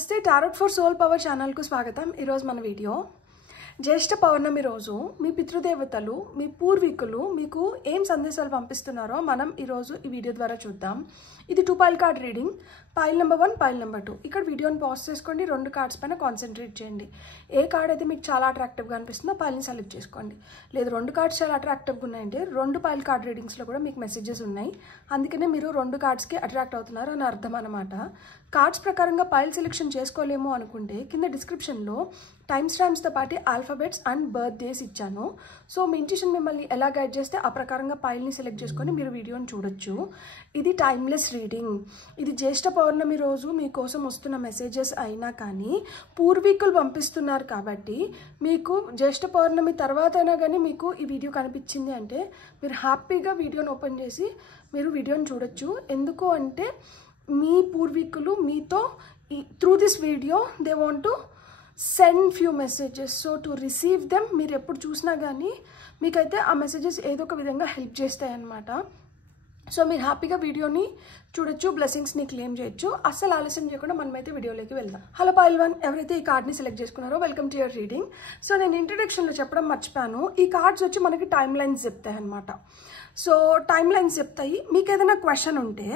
నమస్తే tarot for soul power ఛానల్కు స్వాగతం. ఈరోజు మన వీడియో జ్యేష్ఠ పౌర్ణమి రోజు మీ పితృదేవతలు మీ పూర్వీకులు మీకు ఏం సందేశాలు పంపిస్తున్నారో మనం ఈరోజు ఈ వీడియో ద్వారా చూద్దాం. ఇది 2 pile card reading. Pile number 1, pile number 2. ఇక్కడ వీడియోని పాజ్ చేసుకోండి, 2 కార్డ్స్ పైన కాన్సన్ట్రేట్ చేయండి. ఏ కార్డ్ అయితే మీకు చాలా అట్రాక్టివ్గా అనిపిస్తుందో పైల్ని సెలెక్ట్ చేసుకోండి. లేదు 2 కార్డ్స్ చాలా అట్రాక్టివ్గా ఉన్నాయంటే 2 పైల్ కార్డ్ రీడింగ్స్లో కూడా మీకు మెసేజెస్ ఉన్నాయి, అందుకనే మీరు 2 కార్డ్స్కి అట్రాక్ట్ అవుతున్నారు అని అర్థం అనమాట. కార్డ్స్ ప్రకారంగా పైల్ సెలెక్షన్ చేసుకోలేము అనుకుంటే కింద డిస్క్రిప్షన్లో టైమ్ స్టాంప్స్తో పాటు ఆల్ఫాబెట్స్ అండ్ బర్త్డేస్ ఇచ్చాను. సో మీ ఇంట్యూషన్ మిమ్మల్ని ఎలా గైడ్ చేస్తే ఆ ప్రకారంగా పైల్ని సెలెక్ట్ చేసుకొని మీరు వీడియోని చూడొచ్చు. ఇది టైమ్లెస్ రీడింగ్. ఇది జ్యేష్ఠ పౌర్ణమి రోజు మీకోసం వస్తున్న మెసేజెస్ అయినా కానీ పూర్వీకులు పంపిస్తున్నారు కాబట్టి మీకు జ్యేష్ఠ పౌర్ణమి తర్వాత అయినా కానీ మీకు ఈ వీడియో కనిపించింది అంటే మీరు హ్యాపీగా వీడియోని ఓపెన్ చేసి మీరు వీడియోని చూడొచ్చు. ఎందుకు అంటే మీ పూర్వీకులు మీతో through this video they want to send few messages. So to receive them మీరు ఎప్పుడు చూసినా కానీ మీకైతే ఆ మెసేజెస్ ఏదో ఒక విధంగా హెల్ప్ చేస్తాయి అన్నమాట. సో మీరు హ్యాపీగా వీడియోని చూడొచ్చు, బ్లెస్సింగ్స్ని క్లెయిమ్ చేయొచ్చు. అస్సలు ఆలస్యం చేయకుండా మనమైతే వీడియోలోకి వెళ్దాం. హలో పైల్ 1, ఎవరైతే ఈ కార్డ్ని సెలెక్ట్ చేసుకున్నారో welcome to your reading. So నేను ఇంట్రడక్షన్లో చెప్పడం మర్చిపోయాను, ఈ కార్డ్స్ వచ్చి మనకి టైమ్ లైన్స్ చెప్తాయి అన్నమాట. సో టైమ్ లైన్స్ చెప్తాయి. మీకు ఏదైనా క్వశ్చన్ ఉంటే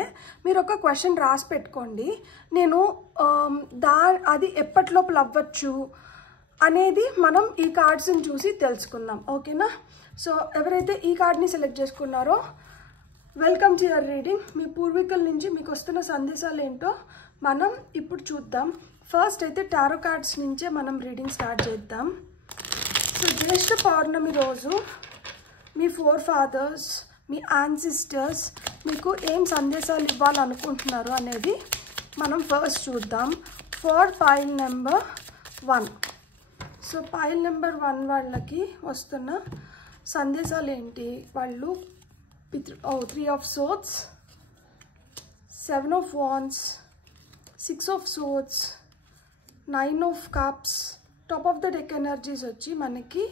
మీరు ఒక క్వశ్చన్ రాసి పెట్టుకోండి. నేను అది ఎప్పటిలోపల అవ్వచ్చు అనేది మనం ఈ కార్డ్స్ని చూసి తెలుసుకుందాం, ఓకేనా? సో ఎవరైతే ఈ కార్డ్ని సెలెక్ట్ చేసుకున్నారో వెల్కమ్ టు యువర్ రీడింగ్. మీ పూర్వీకుల నుంచి మీకు వస్తున్న సందేశాలు ఏంటో మనం ఇప్పుడు చూద్దాం. ఫస్ట్ అయితే టారో కార్డ్స్ నుంచే మనం రీడింగ్ స్టార్ట్ చేద్దాం. సో జ్యేష్ఠ పౌర్ణమి రోజు మీ ఫోర్ ఫాదర్స్, మీ యాన్సిస్టర్స్ మీకు ఏం సందేశాలు ఇవ్వాలనుకుంటున్నారు అనేది మనం ఫస్ట్ చూద్దాం. For pile number 1. So pile number 1 వాళ్ళకి వస్తున్న సందేశాలు ఏంటి? వాళ్ళు 3 of swords, 7 of wands, 6 of swords, 9 of cups. Top of the deck energies వచ్చి మనకి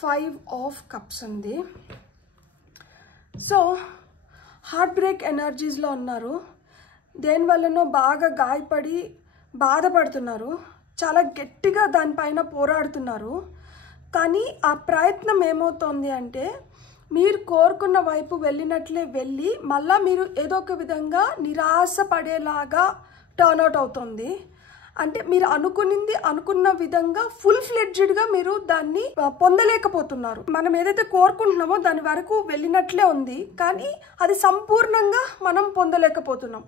5 of cups ఉంది. సో హార్ట్ బ్రేక్ ఎనర్జీస్లో ఉన్నారు. దేనివల్లనో బాగా గాయపడి బాధపడుతున్నారు, చాలా గట్టిగా దానిపైన పోరాడుతున్నారు. కానీ ఆ ప్రయత్నం ఏమవుతోంది అంటే మీరు కోరుకున్న వైపు వెళ్ళినట్లే వెళ్ళి మళ్ళీ మీరు ఏదో ఒక విధంగా నిరాశ పడేలాగా టర్న్అవుట్ అవుతుంది. అంటే మీరు అనుకున్న విధంగా ఫుల్ ఫ్లెడ్జ్డ్గా మీరు దాన్ని పొందలేకపోతున్నారు. మనం ఏదైతే కోరుకుంటున్నామో దాని వరకు వెళ్ళినట్లే ఉంది, కానీ అది సంపూర్ణంగా మనం పొందలేకపోతున్నాం.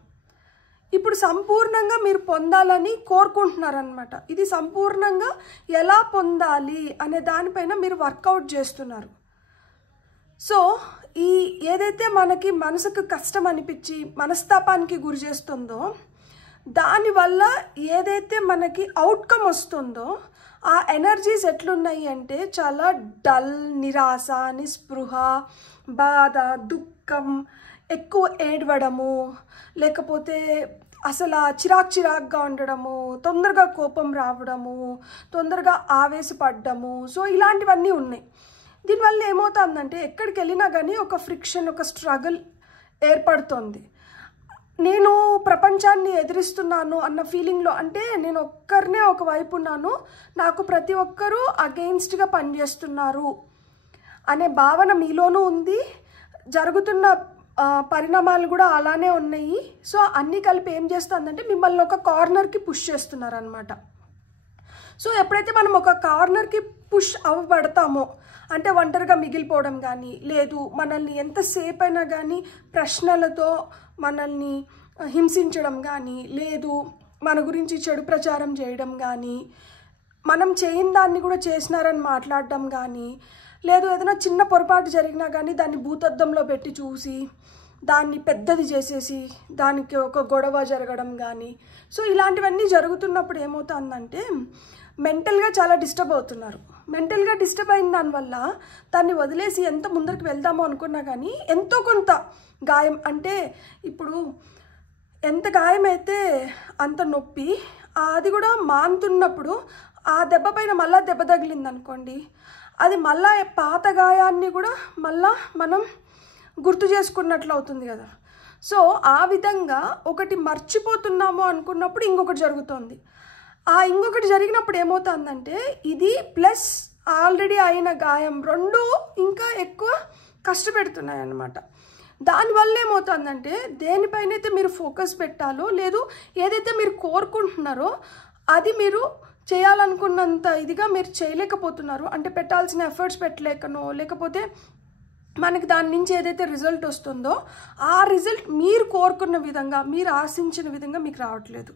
ఇప్పుడు సంపూర్ణంగా మీరు పొందాలని కోరుకుంటున్నారనమాట. ఇది సంపూర్ణంగా ఎలా పొందాలి అనే దానిపైన మీరు వర్కౌట్ చేస్తున్నారు. సో ఈ ఏదైతే మనకి మనసుకు కష్టం అనిపించి మనస్తాపానికి గురి చేస్తుందో దానివల్ల ఏదైతే మనకి అవుట్కమ్ వస్తుందో ఆ ఎనర్జీస్ ఎట్లున్నాయి అంటే చాలా డల్, నిరాశ, నిస్పృహ, బాధ, దుఃఖం, ఎక్కువ ఏడవడము, లేకపోతే అసలు చిరాక్గా ఉండడము, తొందరగా కోపం రావడము, తొందరగా ఆవేశపడ్డము. సో ఇలాంటివన్నీ ఉన్నాయి. దీనివల్ల ఏమవుతుందంటే ఎక్కడికి వెళ్ళినా కానీ ఒక ఫ్రిక్షన్, ఒక స్ట్రగుల్ ఏర్పడుతుంది. నేను ప్రపంచాన్ని ఎదిరిస్తున్నాను అన్న ఫీలింగ్లో, అంటే నేను ఒక్కరినే ఒకవైపు ఉన్నాను, నాకు ప్రతి ఒక్కరూ అగెయిన్స్ట్గా పనిచేస్తున్నారు అనే భావన మీలోనూ ఉంది. జరుగుతున్న పరిణామాలు కూడా అలానే ఉన్నాయి. సో అన్నీ కలిపి ఏం చేస్తుందంటే మిమ్మల్ని ఒక కార్నర్కి పుష్ చేస్తున్నారనమాట. సో ఎప్పుడైతే మనం ఒక కార్నర్కి పుష్ అవ్వబడతామో, అంటే ఒంటరిగా మిగిలిపోవడం కానీ, లేదు మనల్ని ఎంతసేపు అయినా కానీ ప్రశ్నలతో మనల్ని హింసించడం కానీ, లేదు మన గురించి చెడు ప్రచారం చేయడం కానీ, మనం చేయని దాన్ని కూడా చేసినారని మాట్లాడడం కానీ, లేదు ఏదైనా చిన్న పొరపాటు జరిగినా కానీ దాన్ని భూతద్దంలో పెట్టి చూసి దాన్ని పెద్దది చేసేసి దానికి ఒక గొడవ జరగడం కానీ. సో ఇలాంటివన్నీ జరుగుతున్నప్పుడు ఏమవుతుందంటే మెంటల్గా చాలా డిస్టర్బ్ అవుతున్నారు. మెంటల్గా డిస్టర్బ్ అయిన దానివల్ల దాన్ని వదిలేసి ఎంత ముందరికి వెళ్దామో అనుకున్నా కానీ ఎంతో కొంత గాయం, అంటే ఇప్పుడు ఎంత గాయమైతే అంత నొప్పి, అది కూడా మానుతున్నప్పుడు ఆ దెబ్బ పైన మళ్ళీ దెబ్బ తగిలింది అనుకోండి, అది మళ్ళీ పాత గాయాన్ని కూడా మళ్ళీ మనం గుర్తు చేసుకున్నట్లు అవుతుంది కదా. సో ఆ విధంగా ఒకటి మర్చిపోతున్నాము అనుకున్నప్పుడు ఇంకొకటి జరుగుతుంది. ఇంకొకటి జరిగినప్పుడు ఏమవుతుందంటే ఇది ప్లస్ ఆల్రెడీ అయిన గాయం రెండు ఇంకా ఎక్కువ కష్టపెడుతున్నాయి అన్నమాట. దానివల్ల ఏమవుతుందంటే దేనిపైనైతే మీరు ఫోకస్ పెట్టాలో లేదు ఏదైతే మీరు కోరుకుంటున్నారో అది మీరు చేయాలనుకున్నంత ఇదిగా మీరు చేయలేకపోతున్నారు. అంటే పెట్టాల్సిన ఎఫర్ట్స్ పెట్టలేకనో లేకపోతే మనకి దాని నుంచి ఏదైతే రిజల్ట్ వస్తుందో ఆ రిజల్ట్ మీరు కోరుకున్న విధంగా మీరు ఆశించిన విధంగా మీకు రావట్లేదు.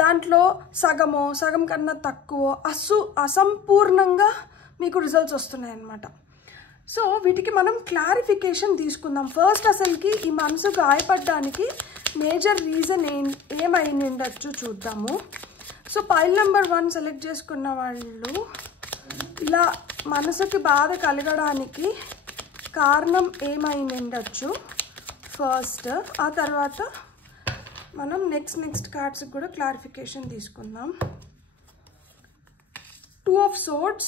దాంట్లో సగం కన్నా తక్కువ అసంపూర్ణంగా మీకు రిజల్ట్స్ వస్తున్నాయి అన్నమాట. సో వీటికి మనం క్లారిఫికేషన్ తీసుకుందాం. ఫస్ట్ అసలుకి ఈ మనసు గాయపడడానికి మేజర్ రీజన్ ఏమై ఉండొచ్చు చూద్దాము. సో పైల్ నెంబర్ 1 సెలెక్ట్ చేసుకున్న వాళ్ళు ఇలా మనసుకి బాధ కలగడానికి కారణం ఏమై ఉండొచ్చు ఫస్ట్. ఆ తర్వాత మనం నెక్స్ట్ కార్డ్స్కి కూడా క్లారిఫికేషన్ తీసుకుందాం. 2 of Swords,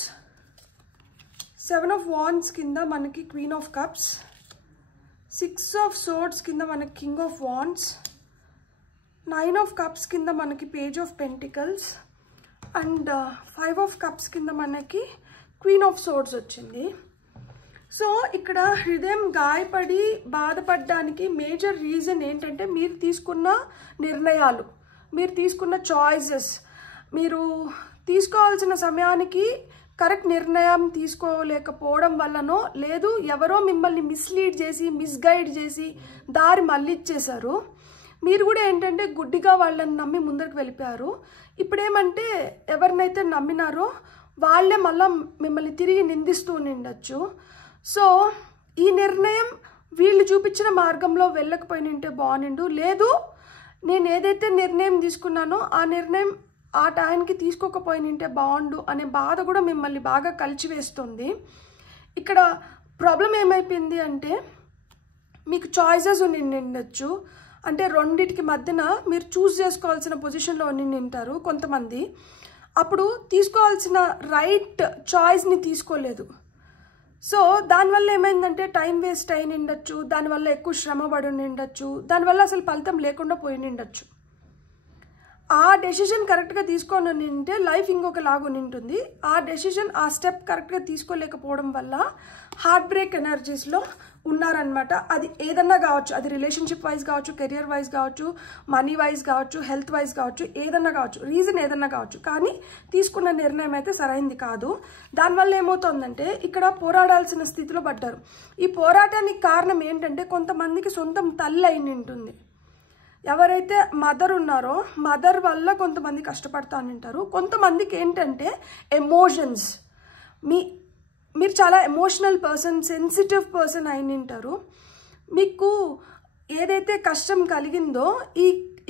7 of Wands కింద మనకి Queen of Cups, 6 of Swords కింద మనకి King of Wands, 9 of Cups కింద మనకి Page of Pentacles and 5 of Cups కింద మనకి Queen of Swords వచ్చింది. సో ఇక్కడ హృదయం గాయపడి బాధపడడానికి మేజర్ రీజన్ ఏంటంటే మీరు తీసుకున్న నిర్ణయాలు, మీరు తీసుకున్న చాయిసెస్, మీరు తీసుకోవాల్సిన సమయానికి కరెక్ట్ నిర్ణయం తీసుకోలేకపోవడం వల్లనో లేదు ఎవరో మిమ్మల్ని మిస్లీడ్ చేసి మిస్గైడ్ చేసి దారి మళ్ళిచ్చేశారు. మీరు కూడా ఏంటంటే గుడ్డిగా వాళ్ళని నమ్మి ముందరికి వెళ్ళిపోయారు. ఇప్పుడేమంటే ఎవరినైతే నమ్మినారో వాళ్ళే మళ్ళీ మిమ్మల్ని తిరిగి నిందిస్తూ ఉండొచ్చు. సో ఈ నిర్ణయం వీళ్ళు చూపించిన మార్గంలో వెళ్ళకపోయినంటే బాగుండు, లేదు నేను ఏదైతే నిర్ణయం తీసుకున్నానో ఆ నిర్ణయం ఆ టైంకి తీసుకోకపోయినంటే బాగుండు అనే బాధ కూడా మిమ్మల్ని బాగా కలిచివేస్తుంది. ఇక్కడ ప్రాబ్లం ఏమైపోయింది అంటే మీకు చాయిసెస్ ఉండొచ్చు. అంటే రెండిటికి మధ్యన మీరు చూస్ చేసుకోవాల్సిన పొజిషన్లో ఉంటారు కొంతమంది. అప్పుడు తీసుకోవాల్సిన రైట్ చాయిస్ని తీసుకోలేదు. సో దానివల్ల ఏమైందంటే టైం వేస్ట్ అయిన ఉండొచ్చు, దానివల్ల ఎక్కువ శ్రమ పడి ఉండొచ్చు, దానివల్ల అసలు ఫలితం లేకుండా పోయి ఉండొచ్చు. ఆ డెసిషన్ కరెక్ట్గా తీసుకొని ఉంటే లైఫ్ ఇంకొక లాగా ఉంటుంది. ఆ డెసిషన్ ఆ స్టెప్ కరెక్ట్గా తీసుకోలేకపోవడం వల్ల హార్ట్ బ్రేక్ ఎనర్జీస్లో ఉన్నారనమాట. అది ఏదన్నా కావచ్చు, అది రిలేషన్షిప్ వైజ్ కావచ్చు, కెరియర్ వైజ్ కావచ్చు, మనీ వైజ్ కావచ్చు, హెల్త్ వైజ్ కావచ్చు, ఏదన్నా కావచ్చు, రీజన్ ఏదన్నా కావచ్చు, కానీ తీసుకున్న నిర్ణయం అయితే సరైంది కాదు. దానివల్ల ఏమవుతుందంటే ఇక్కడ పోరాడాల్సిన స్థితిలో పడ్డారు. ఈ పోరాటానికి కారణం ఏంటంటే కొంతమందికి సొంతం తల్లి అయిన ఉంటుంది. ఎవరైతే మదర్ ఉన్నారో మదర్ వల్ల కొంతమంది కష్టపడతా ఉంటారు. కొంతమందికి ఏంటంటే ఎమోషన్స్, మీరు చాలా ఎమోషనల్ పర్సన్, సెన్సిటివ్ పర్సన్ అయిన ఉంటారు. మీకు ఏదైతే కష్టం కలిగిందో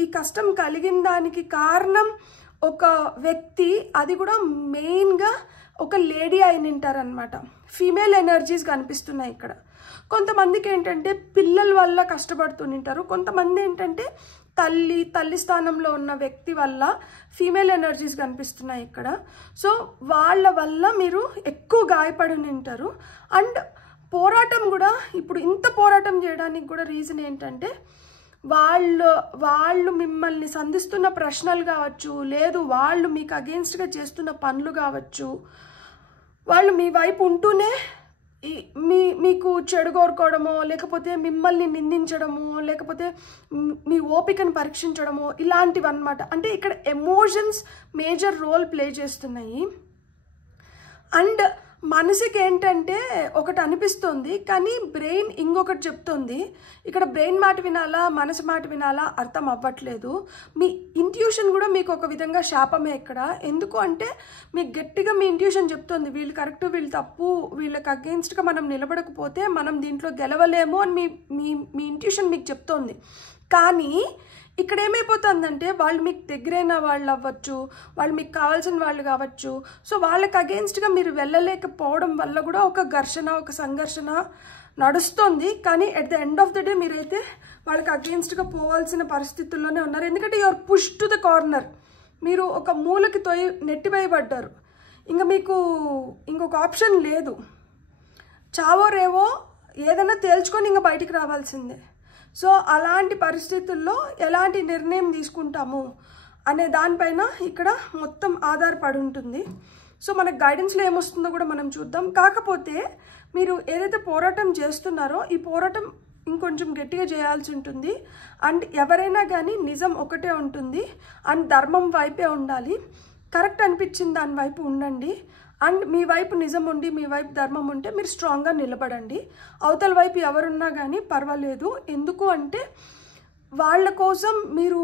ఈ కష్టం కలిగిన దానికి కారణం ఒక వ్యక్తి, అది కూడా మెయిన్గా ఒక లేడీ అయిన ఉంటారనమాట. ఫీమేల్ ఎనర్జీస్ కనిపిస్తున్నాయి ఇక్కడ. కొంతమందికి ఏంటంటే పిల్లల వల్ల కష్టపడుతుంటారు. కొంతమంది ఏంటంటే తల్లి స్థానంలో ఉన్న వ్యక్తి వల్ల ఫీమేల్ ఎనర్జీస్ కనిపిస్తున్నాయి ఇక్కడ. సో వాళ్ళ వల్ల మీరు ఎక్కువ గాయపడి ఉంటారు. అండ్ పోరాటం కూడా ఇప్పుడు ఇంత పోరాటం చేయడానికి కూడా రీజన్ ఏంటంటే వాళ్ళు మిమ్మల్ని సంధిస్తున్న ప్రశ్నలు కావచ్చు, లేదు వాళ్ళు మీకు అగెయిన్స్ట్గా చేస్తున్న పనులు కావచ్చు, వాళ్ళు మీ వైపు ఉంటూనే మీకు చెడు కోరుకోవడమో లేకపోతే మిమ్మల్ని నిందించడమో లేకపోతే మీ ఓపికను పరీక్షించడమో ఇలాంటివి అన్నమాట. అంటే ఇక్కడ ఎమోషన్స్ మేజర్ రోల్ ప్లే చేస్తున్నాయి. అండ్ మనసుకి ఏంటంటే ఒకటి అనిపిస్తుంది కానీ బ్రెయిన్ ఇంకొకటి చెప్తుంది. ఇక్కడ బ్రెయిన్ మాట వినాలా మనసు మాట వినాలా అర్థం అవ్వట్లేదు. మీ ఇంట్యూషన్ కూడా మీకు ఒక విధంగా శాపమే ఇక్కడ. ఎందుకు అంటే మీకు గట్టిగా మీ ఇంట్యూషన్ చెప్తుంది వీళ్ళు కరెక్ట్ వీళ్ళు తప్పు, వీళ్ళకి అగెయిన్స్ట్గా మనం నిలబడకపోతే మనం దీంట్లో గెలవలేము అని మీ ఇంట్యూషన్ మీకు చెప్తోంది. కానీ ఇక్కడ ఏమైపోతుందంటే వాళ్ళు మీకు దగ్గరైన వాళ్ళు అవ్వచ్చు, వాళ్ళు మీకు కావాల్సిన వాళ్ళు కావచ్చు. సో వాళ్ళకి అగెయిన్స్ట్గా మీరు వెళ్ళలేకపోవడం వల్ల కూడా ఒక ఘర్షణ, ఒక సంఘర్షణ నడుస్తుంది. కానీ at the end of the day మీరైతే వాళ్ళకి అగెయిన్స్ట్గా పోవాల్సిన పరిస్థితుల్లోనే ఉన్నారు. ఎందుకంటే your push to the corner, మీరు ఒక మూలకి నెట్టివేయబడ్డారు. ఇంకా మీకు ఇంకొక ఆప్షన్ లేదు. చావో రేవో ఏదైనా తేల్చుకొని ఇంకా బయటికి రావాల్సిందే. సో అలాంటి పరిస్థితుల్లో ఎలాంటి నిర్ణయం తీసుకుంటాము అనే దానిపైన ఇక్కడ మొత్తం ఆధారపడి ఉంటుంది. సో మనకు గైడెన్స్లో ఏమొస్తుందో కూడా మనం చూద్దాం. కాకపోతే మీరు ఏదైతే పోరాటం చేస్తున్నారో ఈ పోరాటం ఇంకొంచెం గట్టిగా చేయాల్సి ఉంటుంది. అండ్ ఎవరైనా కానీ నిజం ఒకటే ఉంటుంది అండ్ ధర్మం వైపే ఉండాలి. కరెక్ట్ అనిపించిన దాని వైపు ఉండండి. అండ్ మీ వైపు నిజం ఉండి మీ వైపు ధర్మం ఉంటే మీరు స్ట్రాంగ్గా నిలబడండి. అవతల వైపు ఎవరున్నా కానీ పర్వాలేదు. ఎందుకు అంటే వాళ్ళ కోసం మీరు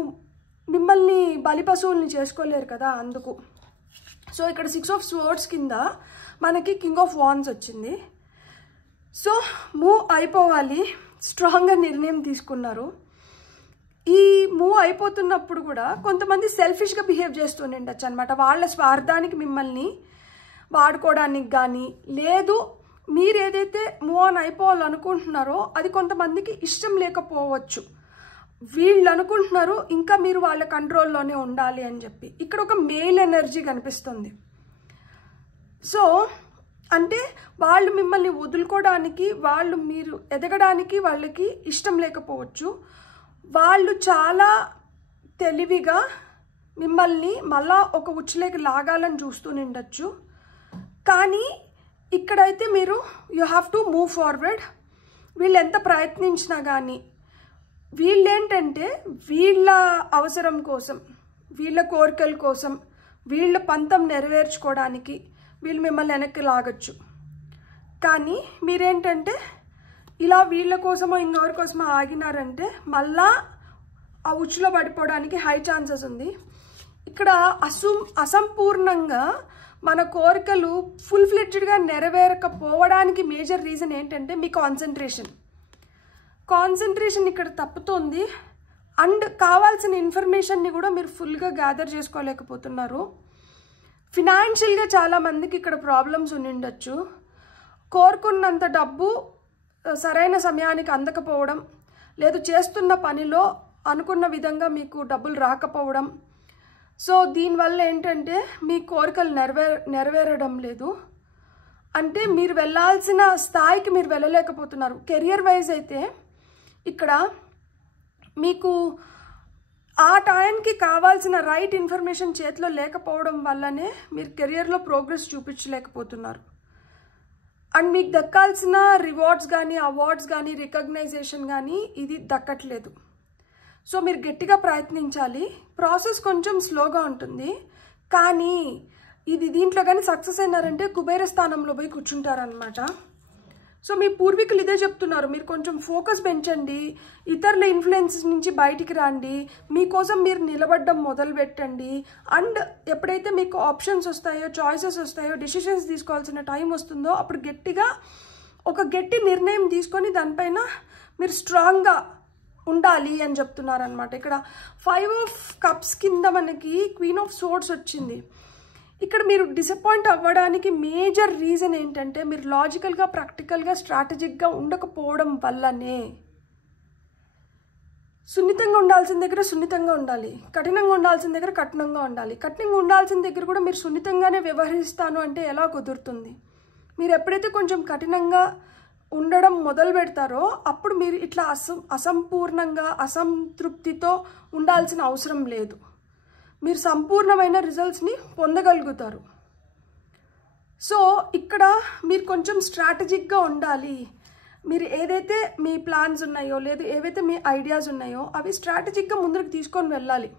మిమ్మల్ని బలిపశువుల్ని చేసుకోలేరు కదా, అందుకు. సో ఇక్కడ 6 of Swords కింద మనకి కింగ్ ఆఫ్ వాండ్స్ వచ్చింది. సో మూవ్ అయిపోవాలి, స్ట్రాంగ్గా నిర్ణయం తీసుకున్నారు. ఈ మూవ్ అయిపోతున్నప్పుడు కూడా కొంతమంది సెల్ఫిష్గా బిహేవ్ చేస్తుండొచ్చు అనమాట. వాళ్ళ స్వార్థానికి మిమ్మల్ని వాడుకోవడానికి కానీ, లేదు మీరు ఏదైతే మూవ్ ఆన్ అయిపోవాలనుకుంటున్నారో అది కొంతమందికి ఇష్టం లేకపోవచ్చు. వీళ్ళు అనుకుంటున్నారు ఇంకా మీరు వాళ్ళ కంట్రోల్లోనే ఉండాలి అని చెప్పి. ఇక్కడ ఒక మేల్ ఎనర్జీ కనిపిస్తుంది. సో అంటే వాళ్ళు మిమ్మల్ని వదులుకోవడానికి, వాళ్ళు మీరు ఎదగడానికి వాళ్ళకి ఇష్టం లేకపోవచ్చు. వాళ్ళు చాలా తెలివిగా మిమ్మల్ని మళ్ళా ఒక ఉచ్చులేకి లాగాలని చూస్తూ ఉండొచ్చు. కానీ ఇక్కడైతే మీరు you have to move forward. వీళ్ళు ఎంత ప్రయత్నించినా కానీ వీళ్ళేంటంటే వీళ్ళ అవసరం కోసం, వీళ్ళ కోరికల కోసం, వీళ్ళ పంతం నెరవేర్చుకోవడానికి వీళ్ళు మిమ్మల్ని వెనక్కి లాగచ్చు. కానీ మీరేంటంటే ఇలా వీళ్ళ కోసమో ఇంకెవరి కోసమో ఆగినారంటే మళ్ళా ఆ ఉచ్చులో పడిపోవడానికి హై ఛాన్సెస్ ఉంది. ఇక్కడ అసంపూర్ణంగా మన కోరికలు ఫుల్ ఫ్లెడ్జ్డ్గా నెరవేరకపోవడానికి మేజర్ రీజన్ ఏంటంటే మీ కాన్సన్ట్రేషన్ ఇక్కడ తప్పుతోంది. అండ్ కావాల్సిన ఇన్ఫర్మేషన్ని కూడా మీరు ఫుల్గా గ్యాదర్ చేసుకోలేకపోతున్నారు. ఫినాన్షియల్గా చాలామందికి ఇక్కడ ప్రాబ్లమ్స్ ఉండిండొచ్చు. కోరుకున్నంత డబ్బు సరైన సమయానికి అందకపోవడం, లేదు చేస్తున్న పనిలో అనుకున్న విధంగా మీకు డబ్బులు రాకపోవడం. సో దీనివల్ల ఏంటంటే మీ కోరికలు నెరవేరడం లేదు. అంటే మీరు వెళ్ళాల్సిన స్థాయికి మీరు వెళ్ళలేకపోతున్నారు. కెరియర్ వైజ్ అయితే ఇక్కడ మీకు ఆ టైంకి కావాల్సిన రైట్ ఇన్ఫర్మేషన్ చేతిలో లేకపోవడం వల్లనే మీరు కెరియర్లో ప్రోగ్రెస్ చూపించలేకపోతున్నారు. అండ్ మీకు దక్కాల్సిన రివార్డ్స్ కానీ, అవార్డ్స్ కానీ, రికగ్నైజేషన్ కానీ ఇది దక్కట్లేదు. సో మీరు గట్టిగా ప్రయత్నించాలి. ప్రాసెస్ కొంచెం స్లోగా ఉంటుంది. కానీ దీంట్లో కానీ సక్సెస్ అయినారంటే కుబేర స్థానంలో పోయి కూర్చుంటారనమాట. సో మీ పూర్వీకులు ఇదే చెప్తున్నారు, మీరు కొంచెం ఫోకస్ పెంచండి, ఇతరుల ఇన్ఫ్లుయెన్స్ నుంచి బయటికి రండి, మీకోసం మీరు నిలబడడం మొదలు పెట్టండి. అండ్ ఎప్పుడైతే మీకు ఆప్షన్స్ వస్తాయో, చాయిసెస్ వస్తాయో, డిసిషన్స్ తీసుకోవాల్సిన టైం వస్తుందో అప్పుడు గట్టిగా ఒక గట్టి నిర్ణయం తీసుకొని దానిపైన మీరు స్ట్రాంగ్గా ఉండాలి అని చెప్తున్నారనమాట. ఇక్కడ 5 of Cups కింద మనకి Queen of Swords వచ్చింది. ఇక్కడ మీరు డిసప్పాయింట్ అవ్వడానికి మేజర్ రీజన్ ఏంటంటే మీరు లాజికల్గా, ప్రాక్టికల్గా, స్ట్రాటజిక్గా ఉండకపోవడం వల్లనే. సున్నితంగా ఉండాల్సిన దగ్గర సున్నితంగా ఉండాలి, కఠినంగా ఉండాల్సిన దగ్గర కఠినంగా ఉండాలి. కఠినంగా ఉండాల్సిన దగ్గర కూడా మీరు సున్నితంగానే వ్యవహరిస్తాను అంటే ఎలా కుదురుతుంది? మీరు ఎప్పుడైతే కొంచెం కఠినంగా ఉండడం మొదలు పెడతారో అప్పుడు మీరు ఇట్లా అసంపూర్ణంగా, అసంతృప్తితో ఉండాల్సిన అవసరం లేదు. మీరు సంపూర్ణమైన రిజల్ట్స్ని పొందగలుగుతారు. సో ఇక్కడ మీరు కొంచెం స్ట్రాటజిక్గా ఉండాలి. మీరు ఏదైతే మీ ప్లాన్స్ ఉన్నాయో, లేదు ఏవైతే మీ ఐడియాస్ ఉన్నాయో అవి స్ట్రాటజిక్గా ముందుకు తీసుకొని వెళ్ళాలి.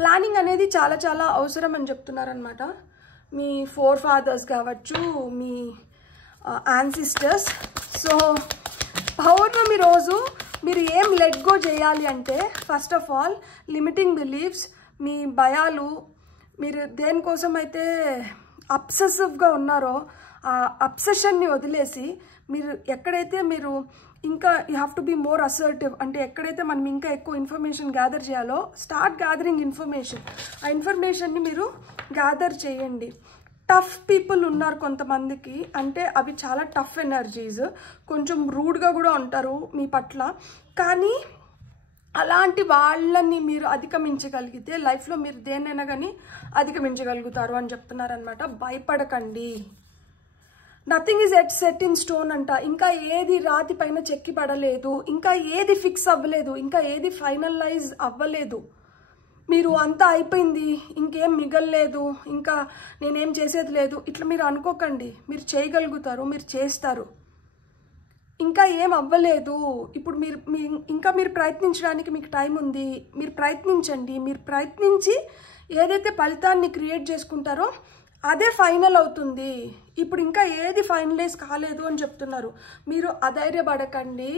ప్లానింగ్ అనేది చాలా చాలా అవసరం అని చెప్తున్నారనమాట. మీ ఫోర్ ఫాదర్స్ కావచ్చు, మీ యాన్సిస్టర్స్. సో పౌర్ణమి రోజు మీరు ఏం లెట్ గో చేయాలి అంటే first of all limiting beliefs, మీ భయాలు, మీరు దేనికోసం అయితే అబ్సెసివ్గా ఉన్నారో ఆ అబ్సెషన్ని వదిలేసి మీరు ఎక్కడైతే మీరు ఇంకా you have to be more assertive అంటే ఎక్కడైతే మనం ఇంకా ఎక్కువ ఇన్ఫర్మేషన్ గ్యాదర్ చేయాలో స్టార్ట్ గ్యాదరింగ్ ఇన్ఫర్మేషన్. ఆ ఇన్ఫర్మేషన్ని మీరు గ్యాదర్ చేయండి. టఫ్ పీపుల్ ఉన్నారు కొంతమందికి, అంటే అవి చాలా టఫ్ ఎనర్జీస్, కొంచెం రూడ్గా కూడా ఉంటారు మీ పట్ల. కానీ అలాంటి వాళ్ళని మీరు అధిగమించగలిగితే లైఫ్లో మీరు దేన్నైనా కానీ అధిగమించగలుగుతారు అని చెప్తున్నారనమాట. భయపడకండి. Nothing is set in stone అంట. ఇంకా ఏది రాతి పైన చెక్కి పడలేదు, ఇంకా ఏది ఫిక్స్ అవ్వలేదు, ఇంకా ఏది ఫైనలైజ్ అవ్వలేదు. మీరు అంతా అయిపోయింది, ఇంకేం మిగలలేదు, ఇంకా నేనేం చేసేది లేదు, ఇట్లా మీరు అనుకోకండి. మీరు చేయగలుగుతారు, మీరు చేస్తారు. ఇంకా ఏం అవ్వలేదు, ఇప్పుడు ఇంకా మీరు ప్రయత్నించడానికి మీకు టైం ఉంది. మీరు ప్రయత్నించండి. మీరు ప్రయత్నించి ఏదైతే ఫలితాన్ని క్రియేట్ చేసుకుంటారో అదే ఫైనల్ అవుతుంది. ఇప్పుడు ఇంకా ఏది ఫైనలైజ్ కాలేదు అని చెప్తున్నారు. మీరు అధైర్యపడకండి,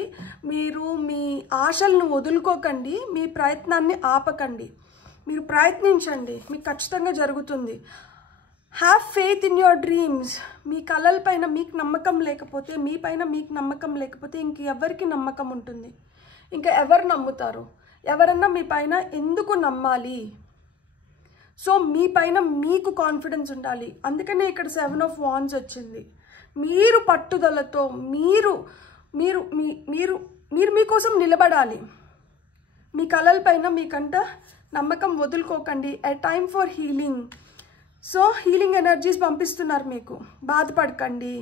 మీరు మీ ఆశలను వదులుకోకండి, మీ ప్రయత్నాన్ని ఆపకండి. మీరు ప్రయత్నించండి, మీకు ఖచ్చితంగా జరుగుతుంది. Have faith in your dreams. మీ కలలపైన మీకు నమ్మకం లేకపోతే, మీ పైన మీకు నమ్మకం లేకపోతే ఇంకెవరికి నమ్మకం ఉంటుంది? ఇంకా ఎవరు నమ్ముతారు? ఎవరన్నా మీ పైన ఎందుకు నమ్మాలి? సో మీ పైన మీకు కాన్ఫిడెన్స్ ఉండాలి. అందుకనే ఇక్కడ 7 of Wands వచ్చింది. మీరు పట్టుదలతో మీరు మీరు మీరు మీరు మీకోసం నిలబడాలి. మీ కలలపైన మీకంట నమ్మకం వదులుకోకండి. A time for healing. So healing energies పంపిస్తున్నారు మీకు. బాధపడకండి.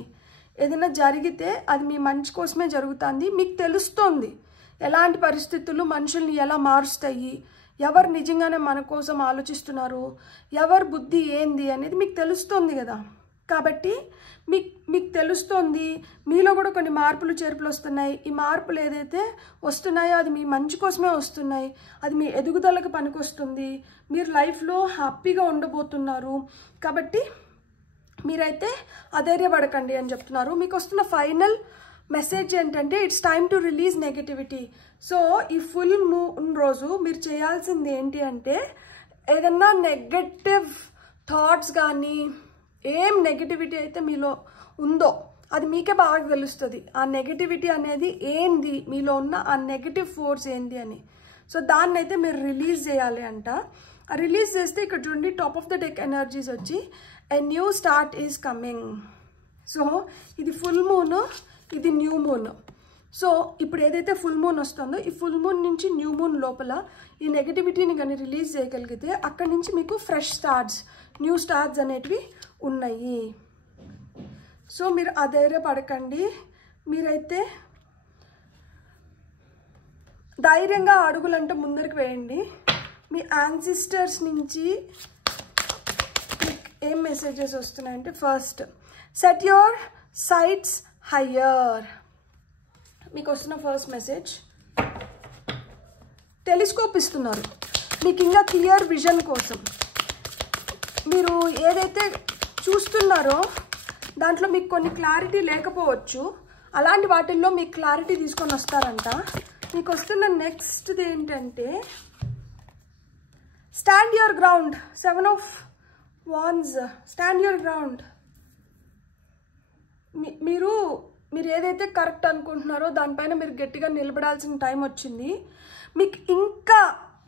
ఏదైనా జరిగితే అది మీ మంచి కోసమే జరుగుతుంది. మీకు తెలుస్తోంది ఎలాంటి పరిస్థితులు మనుషుల్ని ఎలా మారుస్తాయి, ఎవరు నిజంగానే మన కోసం ఆలోచిస్తున్నారు, ఎవరు బుద్ధి ఏంది అనేది మీకు తెలుస్తోంది కదా. కాబట్టి మీకు తెలుస్తోంది. మీలో కూడా కొన్ని మార్పులు చేర్పులు వస్తున్నాయి. ఈ మార్పులు ఏదైతే వస్తున్నాయో అది మీ మంచి కోసమే వస్తున్నాయి. అది మీ ఎదుగుదలకు పనికొస్తుంది. మీరు లైఫ్లో హ్యాపీగా ఉండబోతున్నారు. కాబట్టి మీరైతే అధైర్యపడకండి అని చెప్తున్నారు. మీకు వస్తున్న ఫైనల్ మెసేజ్ ఏంటంటే it's time to release negativity. So ఈ ఫుల్ మూన్ రోజు మీరు చేయాల్సింది ఏంటి అంటే ఏదన్నా నెగటివ్ థాట్స్ కానీ ఏం నెగటివిటీ అయితే మీలో ఉందో అది మీకే బాగా తెలుస్తుంది. ఆ నెగటివిటీ అనేది ఏంది, మీలో ఉన్న ఆ నెగటివ్ ఫోర్స్ ఏంది అని. సో దాన్ని అయితే మీరు రిలీజ్ చేయాలి అంట. ఆ రిలీజ్ చేస్తే ఇక్కడ చూడండి top of the deck energies వచ్చి a new start is coming. So ఇది ఫుల్ మూన్, ఇది న్యూ మూన్. సో ఇప్పుడు ఏదైతే ఫుల్ మూన్ వస్తుందో ఈ ఫుల్ మూన్ నుంచి న్యూ మూన్ లోపల ఈ నెగటివిటీని కానీ రిలీజ్ చేయగలిగితే అక్కడి నుంచి మీకు ఫ్రెష్ స్టార్ట్స్, న్యూ స్టార్ట్స్ అనేటివి ఉన్నాయి. సో మీరు అధైర్యపడకండి. మీరైతే ధైర్యంగా అడుగులంటే ముందరికి వేయండి. మీ యాన్సిస్టర్స్ నుంచి ఏం మెసేజెస్ వస్తున్నాయంటే first set your sights higher. మీకు వస్తున్న ఫస్ట్ మెసేజ్ టెలిస్కోప్ ఇస్తున్నారు మీకు ఇంకా క్లియర్ విజన్ కోసం. మీరు ఏదైతే చూస్తున్నారో దాంట్లో మీకు కొన్ని క్లారిటీ లేకపోవచ్చు. అలాంటి వాటిల్లో మీకు క్లారిటీ తీసుకొని వస్తారంట. మీకు వస్తున్న నెక్స్ట్ది ఏంటంటే stand your ground. 7 of Wands. Stand your ground. మీరు ఏదైతే కరెక్ట్ అనుకుంటున్నారో దానిపైన మీరు గట్టిగా నిలబడాల్సిన టైం వచ్చింది. మీకు ఇంకా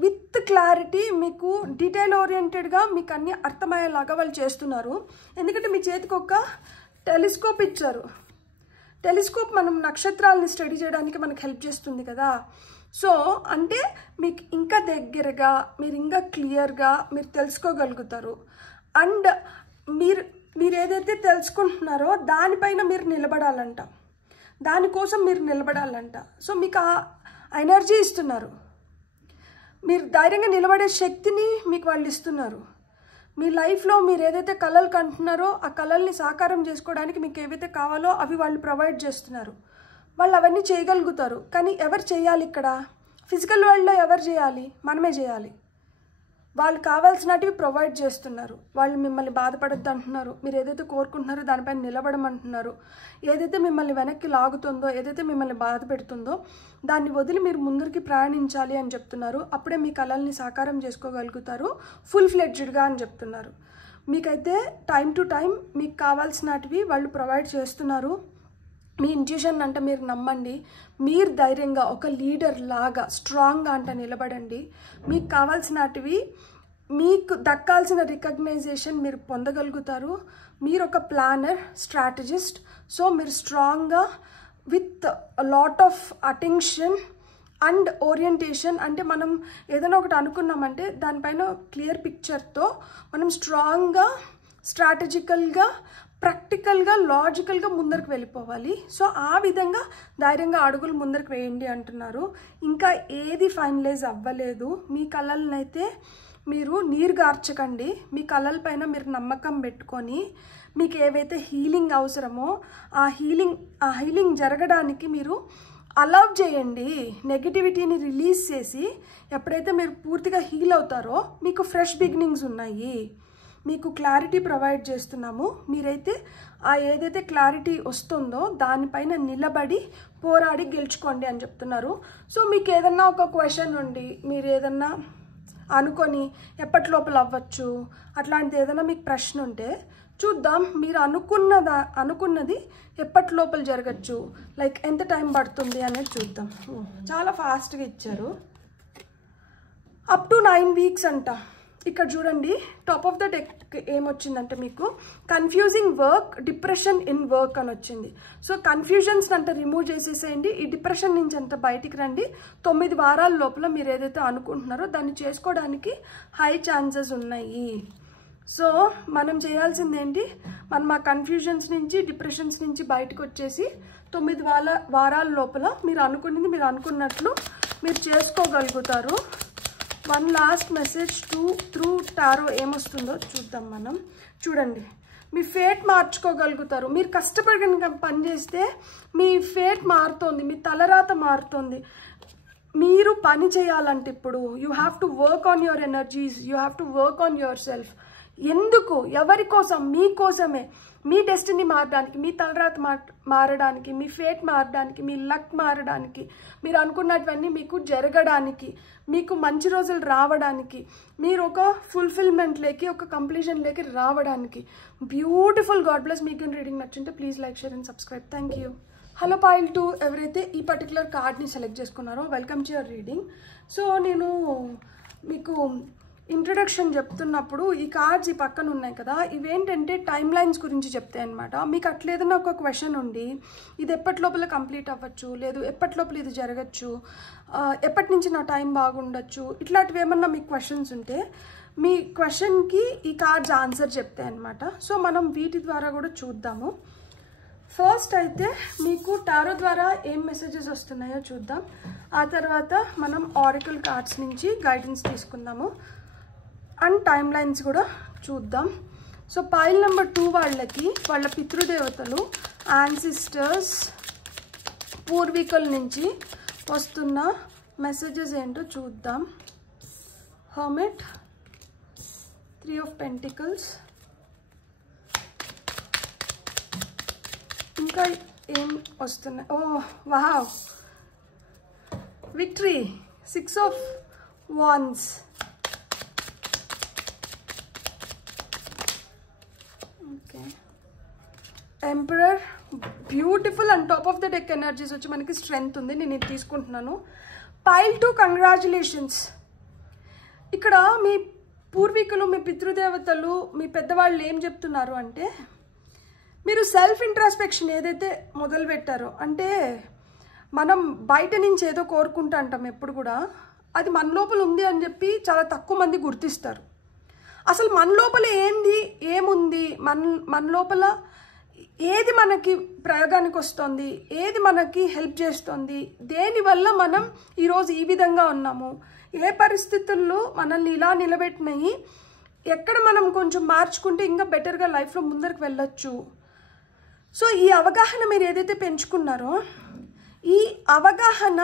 విత్ క్లారిటీ, మీకు డీటెయిల్ ఓరియంటెడ్గా మీకు అన్నీ అర్థమయ్యేలాగా వాళ్ళు చేస్తున్నారు. ఎందుకంటే మీ చేతికి ఒక టెలిస్కోప్ ఇచ్చారు. టెలిస్కోప్ మనం నక్షత్రాలని స్టడీ చేయడానికి మనకు హెల్ప్ చేస్తుంది కదా. సో అంటే మీకు ఇంకా దగ్గరగా, మీరు ఇంకా క్లియర్గా మీరు తెలుసుకోగలుగుతారు. అండ్ మీరు ఏదైతే తెలుసుకుంటున్నారో దానిపైన మీరు నిలబడాలంట, దానికోసం మీరు నిలబడాలంట. సో మీకు ఆ ఎనర్జీ ఇస్తున్నారు. మీరు ధైర్యంగా నిలబడే శక్తిని మీకు వాళ్ళు ఇస్తున్నారు. మీ లైఫ్లో మీరు ఏదైతే కళలు కంటున్నారో ఆ కళల్ని సాకారం చేసుకోవడానికి మీకు ఏవైతే కావాలో అవి వాళ్ళు ప్రొవైడ్ చేస్తున్నారు. వాళ్ళు అవన్నీ చేయగలుగుతారు. కానీ ఎవరు చేయాలి? ఇక్కడ ఫిజికల్ వరల్డ్లో ఎవరు చేయాలి? మనమే చేయాలి. వాళ్ళు కావాల్సినటివి ప్రొవైడ్ చేస్తున్నారు. వాళ్ళు మిమ్మల్ని బాధపడద్దు అంటున్నారు. మీరు ఏదైతే కోరుకుంటున్నారో దానిపైన నిలబడమంటున్నారు. ఏదైతే మిమ్మల్ని వెనక్కి లాగుతుందో, ఏదైతే మిమ్మల్ని బాధ పెడుతుందో దాన్ని వదిలి మీరు ముందుకి ప్రయాణించాలి అని చెప్తున్నారు. అప్పుడే మీ కళల్ని సాకారం చేసుకోగలుగుతారు ఫుల్ ఫ్లెడ్జ్డ్గా అని చెప్తున్నారు. మీకైతే టైం టు టైం మీకు కావాల్సినటివి వాళ్ళు ప్రొవైడ్ చేస్తున్నారు. మీ ఇంట్యూషన్ అంటే మీరు నమ్మండి. మీరు ధైర్యంగా ఒక లీడర్ లాగా స్ట్రాంగ్గా అంట నిలబడండి. మీకు కావాల్సినటివి, మీకు దక్కాల్సిన రికగ్నైజేషన్ మీరు పొందగలుగుతారు. మీరు ఒక ప్లానర్, స్ట్రాటజిస్ట్. సో మీరు స్ట్రాంగ్గా with lot of attention and orientation, అంటే మనం ఏదైనా ఒకటి అనుకున్నామంటే దానిపైన క్లియర్ పిక్చర్తో మనం స్ట్రాంగ్గా, స్ట్రాటజికల్గా, ప్రాక్టికల్గా, లాజికల్గా ముందరికి వెళ్ళిపోవాలి. సో ఆ విధంగా ధైర్యంగా అడుగులు ముందరికి వేయండి అంటున్నారు. ఇంకా ఏది ఫైనలైజ్ అవ్వలేదు. మీ కళలనైతే మీరు నీరు గార్చకండి. మీ కళల పైన మీరు నమ్మకం పెట్టుకొని మీకు ఏవైతే హీలింగ్ అవసరమో ఆ హీలింగ్ జరగడానికి మీరు అలౌ చేయండి. నెగిటివిటీని రిలీజ్ చేసి ఎప్పుడైతే మీరు పూర్తిగా హీల్ అవుతారో మీకు ఫ్రెష్ బిగినింగ్స్ ఉన్నాయి. మీకు క్లారిటీ ప్రొవైడ్ చేస్తున్నాము. మీరైతే ఏదైతే క్లారిటీ వస్తుందో దానిపైన నిలబడి పోరాడి గెలుచుకోండి అని చెప్తున్నారు. సో మీకు ఏదన్నా ఒక క్వశ్చన్ ఉండి మీరు ఏదన్నా అనుకొని ఎప్పటి లోపల అవ్వచ్చు అట్లాంటిది ఏదైనా మీకు ప్రశ్న ఉంటే చూద్దాం. మీరు అనుకున్నది ఎప్పటి లోపల జరగచ్చు, లైక్ ఎంత టైం పడుతుంది అనేది చూద్దాం. చాలా ఫాస్ట్గా ఇచ్చారు. అప్ టు 9 వీక్స్ అంట. ఇక్కడ చూడండి టాప్ ఆఫ్ ద డెక్ ఏమొచ్చిందంటే మీకు confusing work, depression in work అని వచ్చింది. సో కన్ఫ్యూజన్స్ అంట రిమూవ్ చేసేసేయండి. ఈ డిప్రెషన్ నుంచి అంట బయటికి రండి. 9 వారాల లోపల మీరు ఏదైతే అనుకుంటున్నారో దాన్ని చేసుకోవడానికి హై ఛాన్సెస్ ఉన్నాయి. సో మనం చేయాల్సింది ఏంటి, మనం ఆ కన్ఫ్యూజన్స్ నుంచి డిప్రెషన్స్ నుంచి బయటకు వచ్చేసి 9 వారాల లోపల మీరు అనుకున్నది మీరు అనుకున్నట్లు మీరు చేసుకోగలుగుతారు. One last message through tarot ఏమొస్తుందో చూద్దాం మనం. చూడండి, మీ ఫేట్ మార్చుకోగలుగుతారు. మీరు కష్టపడి పని చేస్తే మీ ఫేట్ మారుతోంది, మీ తలరాత మారుతోంది. మీరు పని చేయాలంటే ఇప్పుడు you have to work on your energies, you have to work on your self. ఎందుకు, ఎవరి కోసం, మీకోసమే. మీ డెస్టినీ మారడానికి, మీ తలరాత మారడానికి, మీ ఫేట్ మారడానికి, మీ లక్ మారడానికి, మీరు అనుకున్నటువన్నీ మీకు జరగడానికి, మీకు మంచి రోజులు రావడానికి, మీరు ఒక ఫుల్ఫిల్మెంట్లోకి ఒక కంప్లీషన్లోకి రావడానికి. బ్యూటిఫుల్. God bless. మీకు రీడింగ్ నచ్చింటే please like, share and subscribe. Thank you. Hello pile 2 ఎవరైతే ఈ పర్టికులర్ కార్డ్ని సెలెక్ట్ చేసుకున్నారో welcome to your reading. So నేను మీకు ఇంట్రడక్షన్ చెప్తున్నప్పుడు ఈ కార్డ్స్ ఈ పక్కన ఉన్నాయి కదా, ఇవేంటంటే టైమ్ లైన్స్ గురించి చెప్తాయి అనమాట. మీకు అట్లేదన్నా ఒక క్వశ్చన్ ఉండి ఇది ఎప్పటి లోపల కంప్లీట్ అవ్వచ్చు, లేదు ఎప్పటి లోపల ఇది జరగచ్చు, ఎప్పటి నుంచి నా టైం బాగుండొచ్చు, ఇట్లాంటివి ఏమన్నా మీకు క్వశ్చన్స్ ఉంటే మీ క్వశ్చన్కి ఈ కార్డ్స్ ఆన్సర్ చెప్తాయి అనమాట. సో మనం వీటి ద్వారా కూడా చూద్దాము. ఫస్ట్ అయితే మీకు టారో ద్వారా ఏం మెసేజెస్ వస్తున్నాయో చూద్దాం. ఆ తర్వాత మనం ఆరికల్ కార్డ్స్ నుంచి గైడెన్స్ తీసుకుందాము అండ్ టైమ్ లైన్స్ కూడా చూద్దాం. సో పైల్ నెంబర్ 2 వాళ్ళకి వాళ్ళ పితృదేవతలు, యాన్సిస్టర్స్, పూర్వీకుల నుంచి వస్తున్న మెసేజెస్ ఏంటో చూద్దాం. హర్మిట్, 3 of Pentacles, ఇంకా ఏం వస్తున్నాయి? Oh wow, victory, 6 of Wands, Emperor, beautiful. And top of the deck energies వచ్చి మనకి స్ట్రెంగ్త్ ఉంది. నేను ఇది తీసుకుంటున్నాను. Pile 2 congratulations. ఇక్కడ మీ పూర్వీకులు, మీ పితృదేవతలు, మీ పెద్దవాళ్ళు ఏం చెప్తున్నారు అంటే మీరు సెల్ఫ్ ఇంట్రాస్పెక్షన్ ఏదైతే మొదలు పెట్టారో, అంటే మనం బయట నుంచి ఏదో కోరుకుంటా అంటాం ఎప్పుడు కూడా, అది మన లోపల ఉంది అని చెప్పి చాలా తక్కువ మంది గుర్తిస్తారు. అసలు మన లోపల ఏముంది, మన లోపల ఏది మనకి ప్రయోగానికి వస్తుంది, ఏది మనకి హెల్ప్ చేస్తుంది, దేనివల్ల మనం ఈరోజు ఈ విధంగా ఉన్నాము, ఏ పరిస్థితుల్లో మనల్ని ఇలా నిలబెట్టినాయి, ఎక్కడ మనం కొంచెం మార్చుకుంటే ఇంకా బెటర్గా లైఫ్లో ముందరికి వెళ్ళొచ్చు. సో ఈ అవగాహన మీరు ఏదైతే పెంచుకున్నారో, ఈ అవగాహన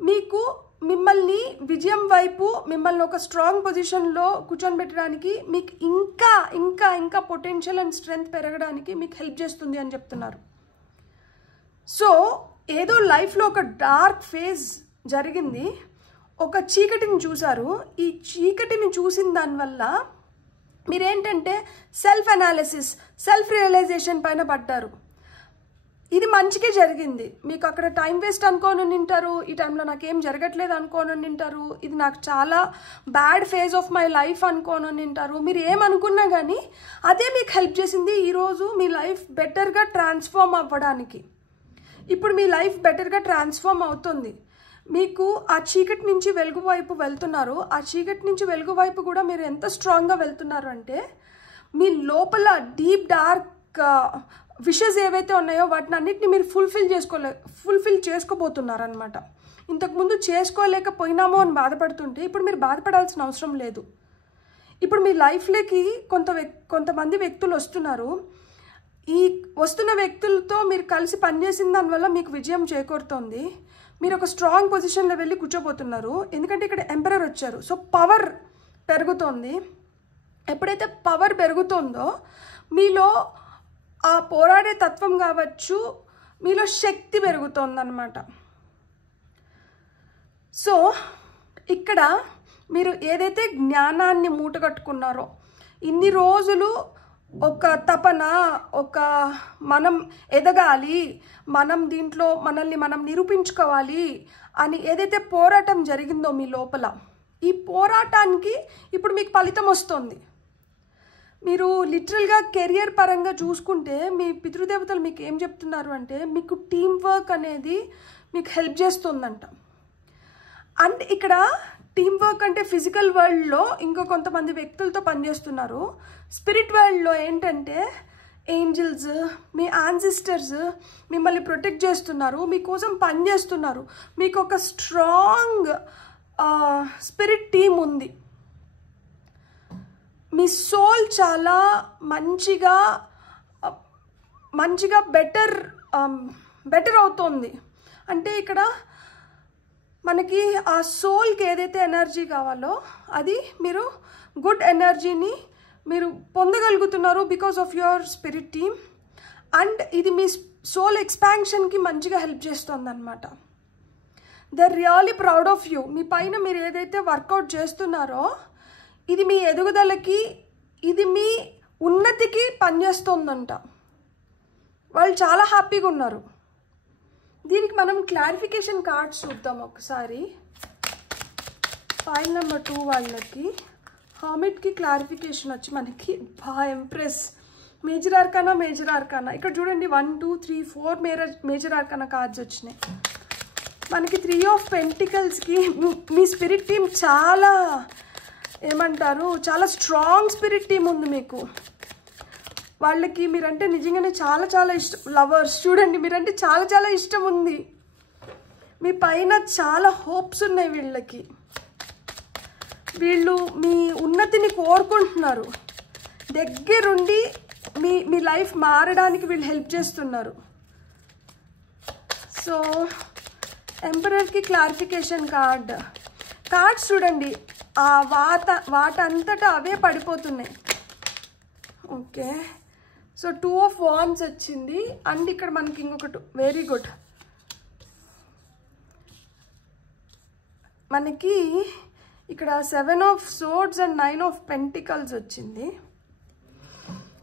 మీకు మిమ్మల్ని విజయం వైపు, మిమ్మల్ని ఒక స్ట్రాంగ్ పొజిషన్లో కూర్చొనిపెట్టడానికి, మీకు ఇంకా ఇంకా ఇంకా పొటెన్షియల్ అండ్ స్ట్రెంగ్త్ పెరగడానికి మీకు హెల్ప్ చేస్తుంది అని చెప్తున్నారు. సో ఏదో లైఫ్లో ఒక డార్క్ ఫేజ్ జరిగింది, ఒక చీకటిని చూసారు. ఈ చీకటిని చూసిన దానివల్ల మీరేంటంటే సెల్ఫ్ అనాలిసిస్, సెల్ఫ్ రియలైజేషన్ పైన పడ్డారు. ఇది మంచిగా జరిగింది. మీకు అక్కడ టైం వేస్ట్ అనుకోని ఉంటారు, ఈ టైంలో నాకేం జరగట్లేదు అనుకోని ఉంటారు, ఇది నాకు చాలా bad phase of my life అనుకోని ఉంటారు. మీరు ఏమనుకున్నా కానీ అదే మీకు హెల్ప్ చేసింది ఈరోజు మీ లైఫ్ బెటర్గా ట్రాన్స్ఫార్మ్ అవ్వడానికి. ఇప్పుడు మీ లైఫ్ బెటర్గా ట్రాన్స్ఫార్మ్ అవుతుంది. మీకు ఆ చీకటి నుంచి వెలుగు వైపు వెళ్తున్నారు. ఆ చీకటి నుంచి వెలుగు వైపు కూడా మీరు ఎంత స్ట్రాంగ్గా వెళ్తున్నారు అంటే మీ లోపల డీప్ డార్క్ విషెస్ ఏవైతే ఉన్నాయో వాటిని అన్నిటిని మీరు ఫుల్ఫిల్ చేసుకోబోతున్నారనమాట. ఇంతకుముందు చేసుకోలేకపోయినామో అని బాధపడుతుంటే ఇప్పుడు మీరు బాధపడాల్సిన అవసరం లేదు. ఇప్పుడు మీ లైఫ్లోకి కొంతమంది వ్యక్తులు వస్తున్నారు. ఈ వస్తున్న వ్యక్తులతో మీరు కలిసి పనిచేసిన దానివల్ల మీకు విజయం చేకూరుతోంది. మీరు ఒక స్ట్రాంగ్ పొజిషన్లో వెళ్ళి కూర్చోబోతున్నారు. ఎందుకంటే ఇక్కడ ఎంపరర్ వచ్చారు. సో పవర్ పెరుగుతోంది. ఎప్పుడైతే పవర్ పెరుగుతుందో మీలో ఆ పోరాడే తత్వం కావచ్చు, మీలో శక్తి పెరుగుతోందన్నమాట. సో ఇక్కడ మీరు ఏదైతే జ్ఞానాన్ని మూటగట్టుకున్నారో, ఇన్ని రోజులు ఒక తపన, ఒక మనం ఎదగాలి, మనం దీంట్లో మనల్ని మనం నిరూపించుకోవాలి అని ఏదైతే పోరాటం జరిగిందో మీ లోపల, ఈ పోరాటానికి ఇప్పుడు మీకు ఫలితం వస్తుంది. మీరు లిటరల్గా కెరియర్ పరంగా చూసుకుంటే మీ పితృదేవతలు మీకు ఏం చెప్తున్నారు అంటే మీకు టీం వర్క్ అనేది మీకు హెల్ప్ చేస్తుందంట. అండ్ ఇక్కడ టీం వర్క్ అంటే ఫిజికల్ వరల్డ్లో ఇంకో కొంతమంది వ్యక్తులతో పనిచేస్తున్నారు. స్పిరిట్ వరల్డ్లో ఏంటంటే ఏంజల్స్, మీ యాన్సిస్టర్స్ మిమ్మల్ని ప్రొటెక్ట్ చేస్తున్నారు, మీకోసం పనిచేస్తున్నారు. మీకు ఒక స్ట్రాంగ్ స్పిరిట్ టీం ఉంది. మీ సోల్ చాలా మంచిగా బెటర్ అవుతుంది. అంటే ఇక్కడ మనకి ఆ సోల్కి ఏదైతే ఎనర్జీ కావాలో అది మీరు గుడ్ ఎనర్జీని మీరు పొందగలుగుతున్నారు because of your spirit team. And ఇది మీ సోల్ ఎక్స్పాన్షన్కి మంచిగా హెల్ప్ చేస్తుంది అనమాట. They are really proud of you. మీ పైన మీరు ఏదైతే వర్కౌట్ చేస్తున్నారో ఇది మీ ఎదుగుదలకి, ఇది మీ ఉన్నతికి పనిచేస్తుందంట. వాళ్ళు చాలా హ్యాపీగా ఉన్నారు. దీనికి మనం క్లారిఫికేషన్ కార్డ్స్ చూద్దాం ఒకసారి. ఫైల్ నెంబర్ 2 వాళ్ళకి హామిట్కి క్లారిఫికేషన్ వచ్చి మనకి ఎంప్రెస్ మేజర్ ఆర్కానా ఇక్కడ చూడండి 1 2 3 4 మేజర్ ఆర్కానా కార్డ్స్ వచ్చినాయి. మనకి 3 ఆఫ్ పెంటికల్స్కి మీ స్పిరిట్ టీం చాలా చాలా స్ట్రాంగ్ స్పిరిట్ టీం ఉంది మీకు. వాళ్ళకి మీరంటే నిజంగానే చాలా ఇష్టం. లవర్స్ చూడండి, మీరంటే చాలా ఇష్టం ఉంది. మీ పైన చాలా హోప్స్ ఉన్నాయి వీళ్ళకి. వీళ్ళు మీ ఉన్నతిని కోరుకుంటున్నారు. దగ్గరుండి మీ లైఫ్ మారడానికి వీళ్ళు హెల్ప్ చేస్తున్నారు. సో ఎంపరర్కి క్లారిఫికేషన్ కార్డ్స్ చూడండి, ఆ వాటంతటా అవే పడిపోతున్నాయి. ఓకే, సో 2 ఆఫ్ వాండ్స్ వచ్చింది. అండ్ ఇక్కడ మనకి ఇంకొకటి వెరీ గుడ్, మనకి ఇక్కడ 7 of Swords and 9 of Pentacles వచ్చింది.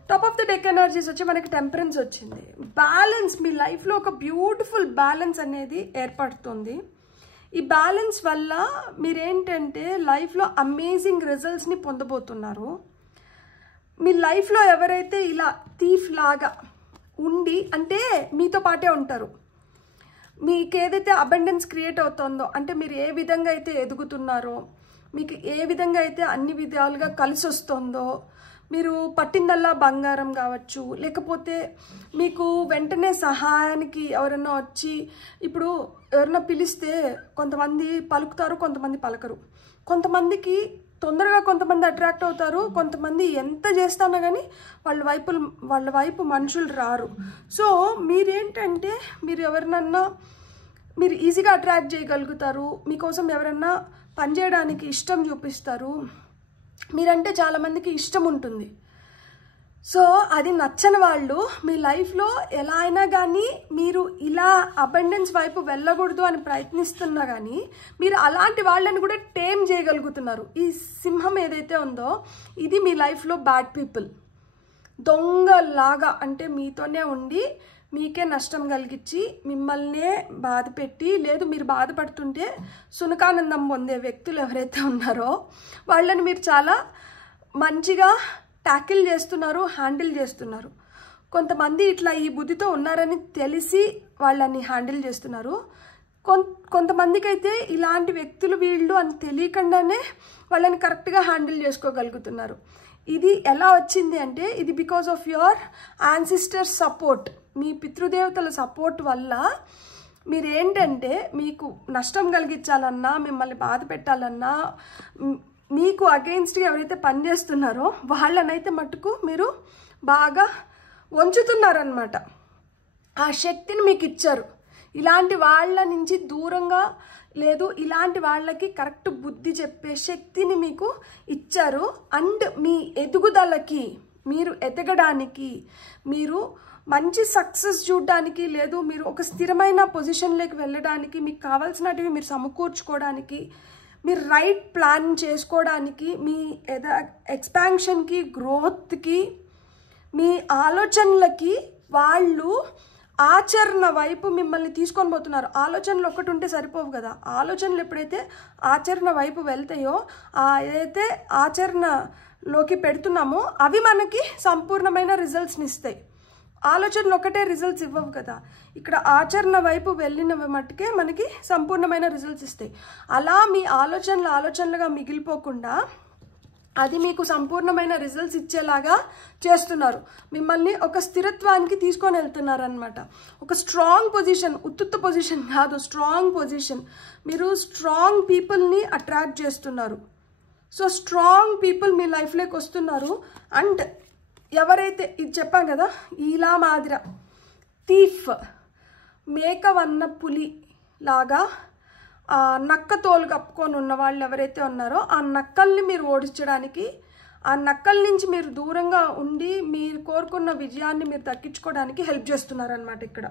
Top of the deck energies వచ్చి మనకి టెంపరెన్స్ వచ్చింది. బ్యాలెన్స్, మీ లైఫ్లో ఒక బ్యూటిఫుల్ బ్యాలెన్స్ అనేది ఏర్పడుతుంది. ఈ బ్యాలెన్స్ వల్ల మీరేంటంటే లైఫ్లో అమేజింగ్ రిజల్ట్స్ని పొందబోతున్నారు. మీ లైఫ్లో ఎవరైతే ఇలా థీఫ్ లాగా ఉండి అంటే మీతో పాటే ఉంటారు, మీకు ఏదైతే అబండెన్స్ క్రియేట్ అవుతుందో, అంటే మీరు ఏ విధంగా అయితే ఎదుగుతున్నారో, మీకు ఏ విధంగా అయితే అన్ని విధాలుగా కలిసి వస్తుందో, మీరు పట్టిందల్లా బంగారం కావచ్చు, లేకపోతే మీకు వెంటనే సహాయానికి ఎవరైనా వచ్చి, ఇప్పుడు ఎవరైనా పిలిస్తే కొంతమంది పలుకుతారు, కొంతమంది పలకరు. కొంతమందికి తొందరగా కొంతమంది అట్రాక్ట్ అవుతారు, కొంతమంది ఎంత చేస్తానో కానీ వాళ్ళ వైపు మనుషులు రారు. సో మీరేంటంటే మీరు ఈజీగా అట్రాక్ట్ చేయగలుగుతారు. మీకోసం ఎవరన్నా పనిచేయడానికి ఇష్టం చూపిస్తారు. మీరంటే చాలామందికి ఇష్టం ఉంటుంది. సో అది నచ్చని వాళ్ళు మీ లైఫ్లో ఎలా అయినా కానీ మీరు ఇలా అబండెన్స్ వైపు వెళ్ళకూడదు అని ప్రయత్నిస్తున్నా కానీ మీరు అలాంటి వాళ్ళని కూడా టేమ్ చేయగలుగుతున్నారు. ఈ సింహం ఏదైతే ఉందో ఇది మీ లైఫ్లో బ్యాడ్ పీపుల్, దొంగలాగా, అంటే మీతోనే ఉండి మీకే నష్టం కలిగించి మిమ్మల్నే బాధ పెట్టి, లేదు మీరు బాధపడుతుంటే సునకానందం పొందే వ్యక్తులు ఎవరైతే ఉన్నారో వాళ్ళని మీరు చాలా మంచిగా ట్యాకిల్ చేస్తున్నారు, హ్యాండిల్ చేస్తున్నారు. కొంతమంది ఇట్లా ఈ బుద్ధితో ఉన్నారని తెలిసి వాళ్ళని హ్యాండిల్ చేస్తున్నారు. కొంతమందికి అయితే ఇలాంటి వ్యక్తులు వీళ్ళు అని తెలియకుండానే వాళ్ళని కరెక్ట్గా హ్యాండిల్ చేసుకోగలుగుతున్నారు. ఇది ఎలా వచ్చింది అంటే ఇది because of your ancestor support. మీ పితృదేవతల సపోర్ట్ వల్ల మీరేంటంటే మీకు నష్టం కలిగించాలన్నా, మిమ్మల్ని బాధ పెట్టాలన్నా, మీకు అగెయిన్స్ట్గా ఎవరైతే పనిచేస్తున్నారో వాళ్ళనైతే మటుకు మీరు బాగా వంచుతున్నారనమాట. ఆ శక్తిని మీకు ఇచ్చారు. ఇలాంటి వాళ్ళ నుంచి దూరంగా లేదు, ఇలాంటి వాళ్ళకి కరెక్ట్ బుద్ధి చెప్పే శక్తిని మీకు ఇచ్చారు. అండ్ మీ ఎదుగుదలకి, మీరు ఎదగడానికి, మీరు మంచి సక్సెస్ చూడడానికి, లేదు మీరు ఒక స్థిరమైన పొజిషన్లోకి వెళ్ళడానికి, మీకు కావాల్సినటివి మీరు సమకూర్చుకోవడానికి, మీరు రైట్ ప్లాన్ చేసుకోవడానికి, మీ ఎక్స్పాన్షన్కి, గ్రోత్కి, మీ ఆలోచనలకి వాళ్ళు ఆచరణ వైపు మిమ్మల్ని తీసుకొని పోతున్నారు. ఆలోచనలు ఒక్కటి ఉంటే సరిపోవు కదా. ఆలోచనలు ఎప్పుడైతే ఆచరణ వైపు వెళ్తాయో, ఏదైతే ఆచరణలోకి పెడుతున్నామో అవి మనకి సంపూర్ణమైన రిజల్ట్స్ని ఇస్తాయి. ఆలోచనలు ఒకటే రిజల్ట్స్ ఇవ్వవు కదా. ఇక్కడ ఆచరణ వైపు వెళ్ళిన మట్టుకే మనకి సంపూర్ణమైన రిజల్ట్స్ ఇస్తాయి. అలా మీ ఆలోచనలుగా మిగిలిపోకుండా అది మీకు సంపూర్ణమైన రిజల్ట్స్ ఇచ్చేలాగా చేస్తున్నారు. మిమ్మల్ని ఒక స్థిరత్వానికి తీసుకొని వెళ్తున్నారు అనమాట. ఒక స్ట్రాంగ్ పొజిషన్, ఉత్తుత్త పొజిషన్ కాదు, స్ట్రాంగ్ పొజిషన్. మీరు స్ట్రాంగ్ పీపుల్ని అట్రాక్ట్ చేస్తున్నారు. సో స్ట్రాంగ్ పీపుల్ మీ లైఫ్లోకి వస్తున్నారు. అండ్ ఎవరైతే ఇది చెప్పాం కదా, ఇలా మాదిర థీఫ్, మేకవన్న పులి లాగా నక్క తోలు కప్పుకొని ఉన్న వాళ్ళు ఎవరైతే ఉన్నారో ఆ నక్కల్ని మీరు ఓడించడానికి, ఆ నక్కల నుంచి మీరు దూరంగా ఉండి మీరు కోరుకున్న విజయాన్ని మీరు దక్కించుకోవడానికి హెల్ప్ చేస్తున్నారనమాట. ఇక్కడ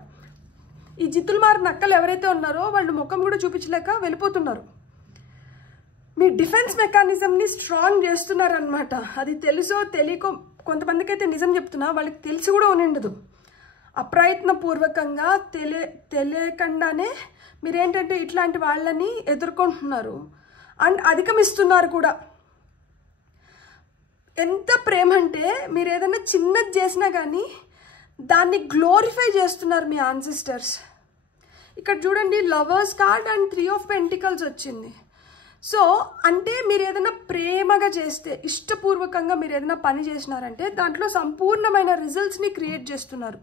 ఈ జిత్తులమారు నక్కలు ఎవరైతే ఉన్నారో వాళ్ళు ముఖం కూడా చూపించలేక వెళ్ళిపోతున్నారు. మీ డిఫెన్స్ మెకానిజంని స్ట్రాంగ్ చేస్తున్నారనమాట. అది తెలుసో తెలియకో, కొంతమందికి అయితే నిజం చెప్తున్నా, వాళ్ళకి తెలిసి కూడా ఉండదు. అప్రయత్నపూర్వకంగా తెలియకుండానే మీరేంటంటే ఇట్లాంటి వాళ్ళని ఎదుర్కొంటున్నారు అండ్ అధిగమిస్తున్నారు కూడా. ఎంత ప్రేమ అంటే మీరు ఏదైనా చిన్నది చేసినా కానీ దాన్ని గ్లోరిఫై చేస్తున్నారు మీ ఆన్సిస్టర్స్. ఇక్కడ చూడండి, lovers card and 3 of Pentacles వచ్చింది. సో అంటే మీరు ఏదైనా ప్రేమగా చేస్తే, ఇష్టపూర్వకంగా మీరు ఏదైనా పని చేసినారంటే దాంట్లో సంపూర్ణమైన రిజల్ట్స్ని క్రియేట్ చేస్తున్నారు.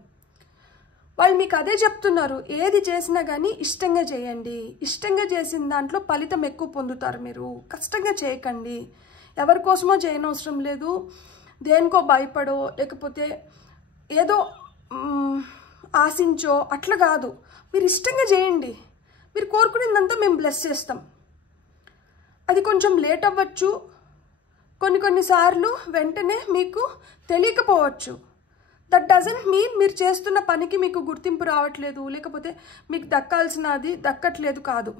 వాళ్ళు మీకు అదే చెప్తున్నారు, ఏది చేసినా కానీ ఇష్టంగా చేయండి. ఇష్టంగా చేసిన దాంట్లో ఫలితం ఎక్కువ పొందుతారు. మీరు కష్టంగా చేయకండి. ఎవరి కోసమో చేయనవసరం లేదు. దేనికో భయపడో లేకపోతే ఏదో ఆశించో అట్లా కాదు. మీరు ఇష్టంగా చేయండి. మీరు కోరుకునేదంతా మేము బ్లెస్ చేస్తాం. అది కొంచెం లేట్ అవ్వచ్చు, కొన్నిసార్లు వెంటనే మీకు తెలియకపోవచ్చు. దట్ డజంట్ మీన్ మీరు చేస్తున్న పనికి మీకు గుర్తింపు రావట్లేదు, లేకపోతే మీకు దక్కాల్సినది దక్కట్లేదు కాదు.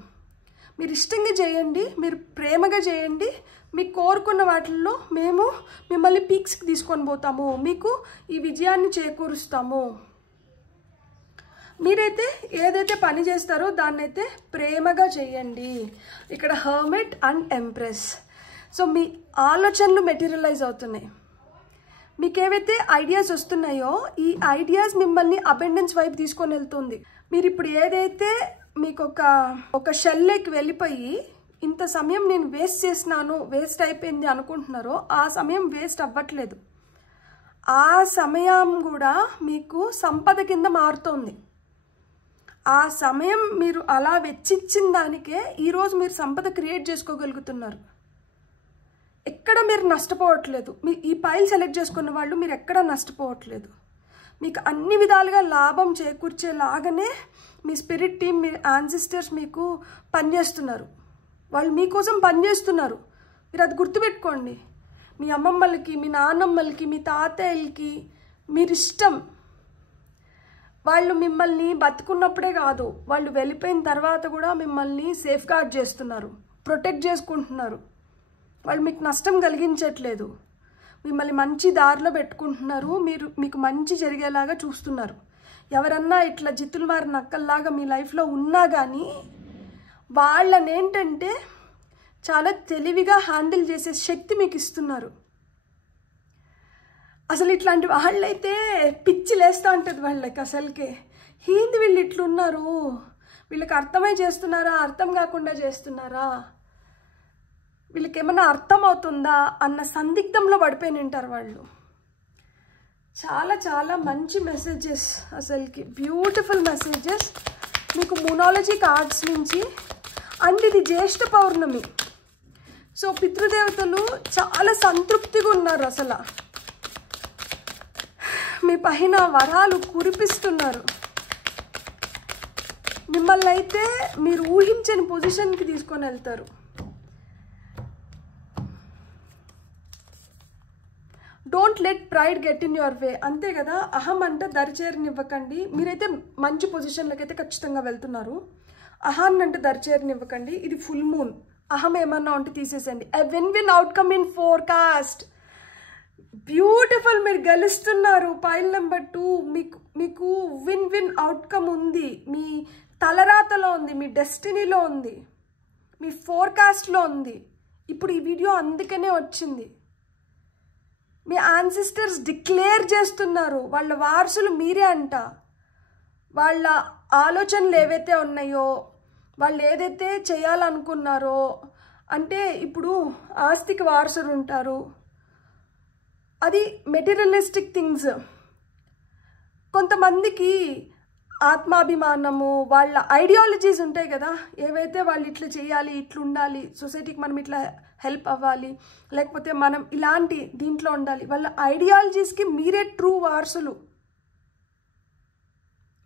మీరు ఇష్టంగా చేయండి, మీరు ప్రేమగా చేయండి. మీకు కోరుకున్న వాటిల్లో మేము మిమ్మల్ని పీక్స్కి తీసుకొని పోతాము, మీకు ఈ విజయాన్ని చేకూరుస్తాము. మీరైతే ఏదైతే పని చేస్తారో దాన్నైతే ప్రేమగా చేయండి. ఇక్కడ హర్మిట్ అండ్ ఎంప్రెస్. సో మీ ఆలోచనలు మెటీరియలైజ్ అవుతున్నాయి. మీకు ఏవైతే ఐడియాస్ వస్తున్నాయో ఈ ఐడియాస్ మిమ్మల్ని అబెండెన్స్ వైపు తీసుకొని వెళ్తుంది. మీరు ఇప్పుడు ఏదైతే మీకు ఒక షెల్లోకి వెళ్ళిపోయి ఇంత సమయం నేను వేస్ట్ చేసినాను, వేస్ట్ అయిపోయింది అనుకుంటున్నారో ఆ సమయం వేస్ట్ అవ్వట్లేదు. ఆ సమయం కూడా మీకు సంపద కింద మారుతోంది. ఆ సమయం మీరు అలా వెచ్చించిన దానికే ఈరోజు మీరు సంపద క్రియేట్ చేసుకోగలుగుతున్నారు. ఎక్కడ మీరు నష్టపోవట్లేదు. మీ ఈ పైల్ సెలెక్ట్ చేసుకున్న వాళ్ళు మీరు ఎక్కడ నష్టపోవట్లేదు. మీకు అన్ని విధాలుగా లాభం చేకూర్చేలాగానే మీ స్పిరిట్ టీమ్, మీ యాన్సిస్టర్స్ మీకు పనిచేస్తున్నారు. వాళ్ళు మీకోసం పనిచేస్తున్నారు. మీరు అది గుర్తుపెట్టుకోండి. మీ అమ్మమ్మలకి, మీ నాన్నమ్మలకి, మీ తాతయ్యలకి మీరు ఇష్టం. వాళ్ళు మిమ్మల్ని బతుకున్నప్పుడే కాదు, వాళ్ళు వెళ్ళిపోయిన తర్వాత కూడా మిమ్మల్ని సేఫ్ గార్డ్ చేస్తున్నారు, ప్రొటెక్ట్ చేసుకుంటున్నారు. వాళ్ళు మీకు నష్టం కలిగించట్లేదు, మిమ్మల్ని మంచి దారిలో పెట్టుకుంటున్నారు. మీకు మంచి జరిగేలాగా చూస్తున్నారు. ఎవరన్నా ఇట్లా జిత్తులమారి నక్కల్లాగా మీ లైఫ్లో ఉన్నా కానీ వాళ్ళని ఏంటంటే చాలా తెలివిగా హ్యాండిల్ చేసే శక్తి మీకు ఇస్తున్నారు. అసలు ఇట్లాంటి వాళ్ళైతే పిచ్చి లేస్తూ ఉంటుంది వాళ్ళకి. అసలుకే ఏంది వీళ్ళు ఇట్లున్నారు, వీళ్ళకి అర్థమై చేస్తున్నారా, అర్థం కాకుండా చేస్తున్నారా, వీళ్ళకి ఏమన్నా అర్థం అవుతుందా అన్న సందిగ్ధంలో పడిపోయి ఉంటారు వాళ్ళు. చాలా చాలా మంచి మెసేజెస్, అసలుకి బ్యూటిఫుల్ మెసేజెస్ మీకు మూనాలజీ కార్డ్స్ నుంచి. అండ్ ఇది జ్యేష్ఠ పౌర్ణమి. సో పితృదేవతలు చాలా సంతృప్తిగా ఉన్నారు, అసలు మీ పైన వరాలు కురిపిస్తున్నారు. మిమ్మల్ని అయితే మీరు ఊహించని పొజిషన్కి తీసుకొని వెళ్తారు. Don't let pride get in your way. అంతే కదా, అహం అంటే దరిచేరనివ్వకండి. మీరైతే మంచి పొజిషన్లోకి అయితే ఖచ్చితంగా వెళ్తున్నారు. అహాన్ని అంటే దరిచేరనివ్వకండి. ఇది ఫుల్ మూన్. అహం ఏమన్నా ఉంటే తీసేసండి. A win outcome in forecast. Beautiful, మీరు గెలుస్తున్నారు. పైల్ నెంబర్ 2 మీకు విన్ అవుట్కమ్ ఉంది. మీ తలరాతలో ఉంది, మీ డెస్టినీలో ఉంది, మీ ఫోర్కాస్ట్లో ఉంది. ఇప్పుడు ఈ వీడియో అందుకనే వచ్చింది. మీ యాన్సిస్టర్స్ డిక్లేర్ చేస్తున్నారు, వాళ్ళ వారసులు మీరే అంట. వాళ్ళ ఆలోచనలు ఏవైతే ఉన్నాయో, వాళ్ళు ఏదైతే చేయాలనుకున్నారో, అంటే ఇప్పుడు ఆస్తికి వారసులు ఉంటారు, అది మెటీరియలిస్టిక్ థింగ్స్. కొంతమందికి ఆత్మాభిమానము, వాళ్ళ ఐడియాలజీస్ ఉంటాయి కదా, ఏవైతే వాళ్ళు ఇట్లా చేయాలి, ఇట్లా ఉండాలి, సొసైటీకి మనం ఇట్లా హెల్ప్ అవ్వాలి, లేకపోతే మనం ఇలాంటి దీంట్లో ఉండాలి, వాళ్ళ ఐడియాలజీస్కి మీరే ట్రూ వారసులు.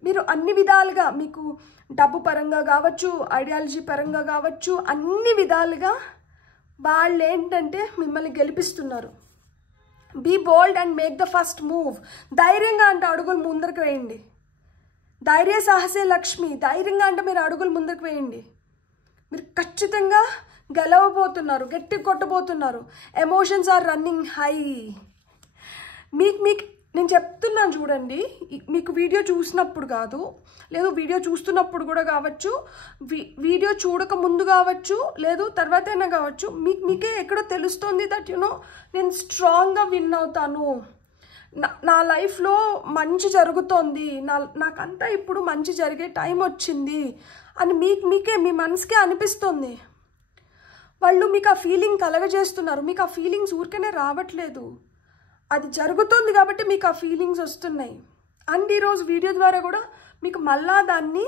మీరు అన్ని విధాలుగా, మీకు డబ్బు పరంగా కావచ్చు, ఐడియాలజీ పరంగా కావచ్చు, అన్ని విధాలుగా వాళ్ళు ఏంటంటే మిమ్మల్ని గెలిపిస్తున్నారు. Be bold and make the first move. ధైర్యంగా అంటే అడుగులు ముందరకు వేయండి. ధైర్య సాహసే లక్ష్మి. ధైర్యంగా అంటే మీరు అడుగులు ముందుకు వేయండి. మీరు ఖచ్చితంగా గెలవబోతున్నారు, గట్టి కొట్టబోతున్నారు. Emotions are running high. మీకు నేను చెప్తున్నాను చూడండి, మీకు వీడియో చూసినప్పుడు కాదు, లేదు వీడియో చూస్తున్నప్పుడు కూడా కావచ్చు, వీడియో చూడక ముందు కావచ్చు, లేదు తర్వాత అయినా కావచ్చు, మీకే ఎక్కడో తెలుస్తుంది దట్ నేను స్ట్రాంగ్గా విన్ అవుతాను, నా లైఫ్లో మంచి జరుగుతోంది, నాకంతా ఇప్పుడు మంచి జరిగే టైం వచ్చింది అని మీకే మీ మనసుకే అనిపిస్తుంది. వాళ్ళు మీకు ఆ ఫీలింగ్ కలగజేస్తున్నారు. మీకు ఆ ఫీలింగ్స్ ఊరికనే రావట్లేదు, అది జరుగుతుంది కాబట్టి మీకు ఆ ఫీలింగ్స్ వస్తున్నాయి. అండ్ ఈరోజు వీడియో ద్వారా కూడా మీకు మళ్ళా దాన్ని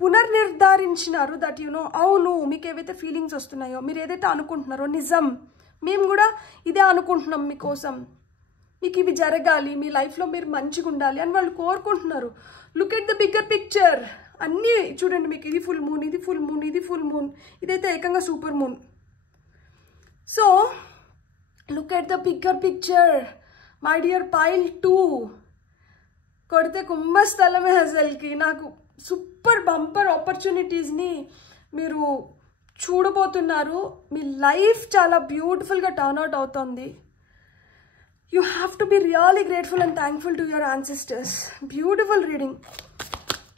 పునర్నిర్ధారించినారు దట్ అవును, మీకు ఏవైతే ఫీలింగ్స్ వస్తున్నాయో, మీరు ఏదైతే అనుకుంటున్నారో నిజం, మేము కూడా ఇదే అనుకుంటున్నాం మీకోసం, మీకు ఇవి జరగాలి, మీ లైఫ్లో మీరు మంచిగా ఉండాలి అని వాళ్ళు కోరుకుంటున్నారు. Look at the bigger picture. అన్నీ చూడండి, మీకు ఇది ఫుల్ మూన్, ఇది ఫుల్ మూన్, ఇది ఫుల్ మూన్, ఇదైతే ఏకంగా super moon. So look at the bigger picture my dear pile 2. కొడితే కుంభస్థలమే అసలుకి. నాకు సూపర్ బంపర్ ఆపర్చునిటీస్ని మీరు చూడబోతున్నారు. మీ లైఫ్ చాలా బ్యూటిఫుల్గా టర్న్అవుట్ అవుతుంది. You have to be really grateful and thankful to your ancestors. Beautiful reading.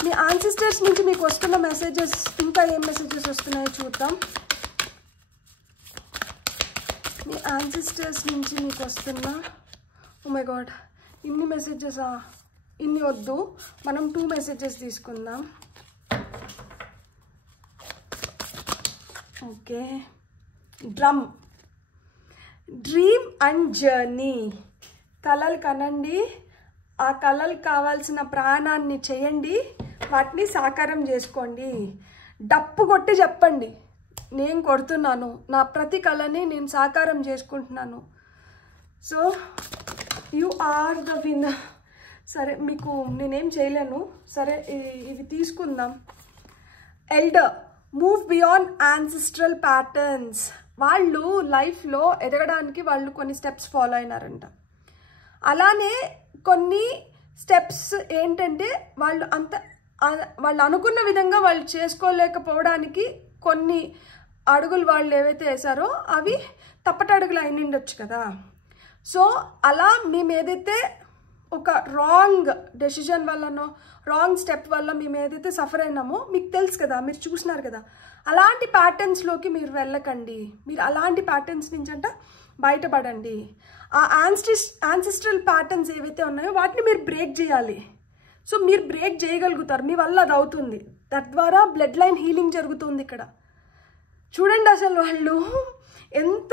Me ancestors నుంచి మీకు వస్తున్న మెసేజెస్, ఇంకా ఏం మెసేజెస్ వస్తున్నాయో చూద్దాం. మీ ancestors నుంచి మీకు వస్తున్న, ఓ మై గాడ్, ఇన్ని మెసేజెసా? ఇన్ని వద్దు, మనం 2 మెసేజెస్ తీసుకుందాం. ఓకే. Dream and journey. కలలు కనండి, ఆ కలలకు కావాల్సిన ప్రాణాన్ని చేయండి, వాటిని సాకారం చేసుకోండి. డప్పు కొట్టి చెప్పండి, నేను కొడుతున్నాను, నా ప్రతి కళని నేను సాకారం చేసుకుంటున్నాను. So you are the winner. సరే, మీకు నేనేం చేయలేను. సరే, ఇవి తీసుకుందాం. Elder, move beyond ancestral patterns. వాళ్ళు లైఫ్లో ఎదగడానికి వాళ్ళు కొన్ని స్టెప్స్ ఫాలో అయినారంట. అలానే కొన్ని స్టెప్స్ ఏంటంటే వాళ్ళు అనుకున్న విధంగా వాళ్ళు చేసుకోలేకపోవడానికి కొన్ని అడుగులు వాళ్ళు ఏవైతే వేసారో అవి తప్పటడుగులు అయి ఉండొచ్చు కదా. సో అలా మేము ఏదైతే ఒక రాంగ్ డెసిజన్ వల్లనో, రాంగ్ స్టెప్ వల్ల మేము ఏదైతే సఫర్ అయినామో మీకు తెలుసు కదా, మీరు చూసినారు కదా. అలాంటి ప్యాటర్న్స్లోకి మీరు వెళ్ళకండి. మీరు అలాంటి ప్యాటర్న్స్ నుంచి బయటపడండి. ఆ యాన్సిస్ట్రల్ ప్యాటర్న్స్ ఏవైతే ఉన్నాయో వాటిని మీరు బ్రేక్ చేయాలి. సో మీరు బ్రేక్ చేయగలుగుతారు, మీ వల్ల అది అవుతుంది. తద్వారా బ్లడ్ లైన్ హీలింగ్ జరుగుతుంది. ఇక్కడ చూడండి అసలు వాళ్ళు ఎంత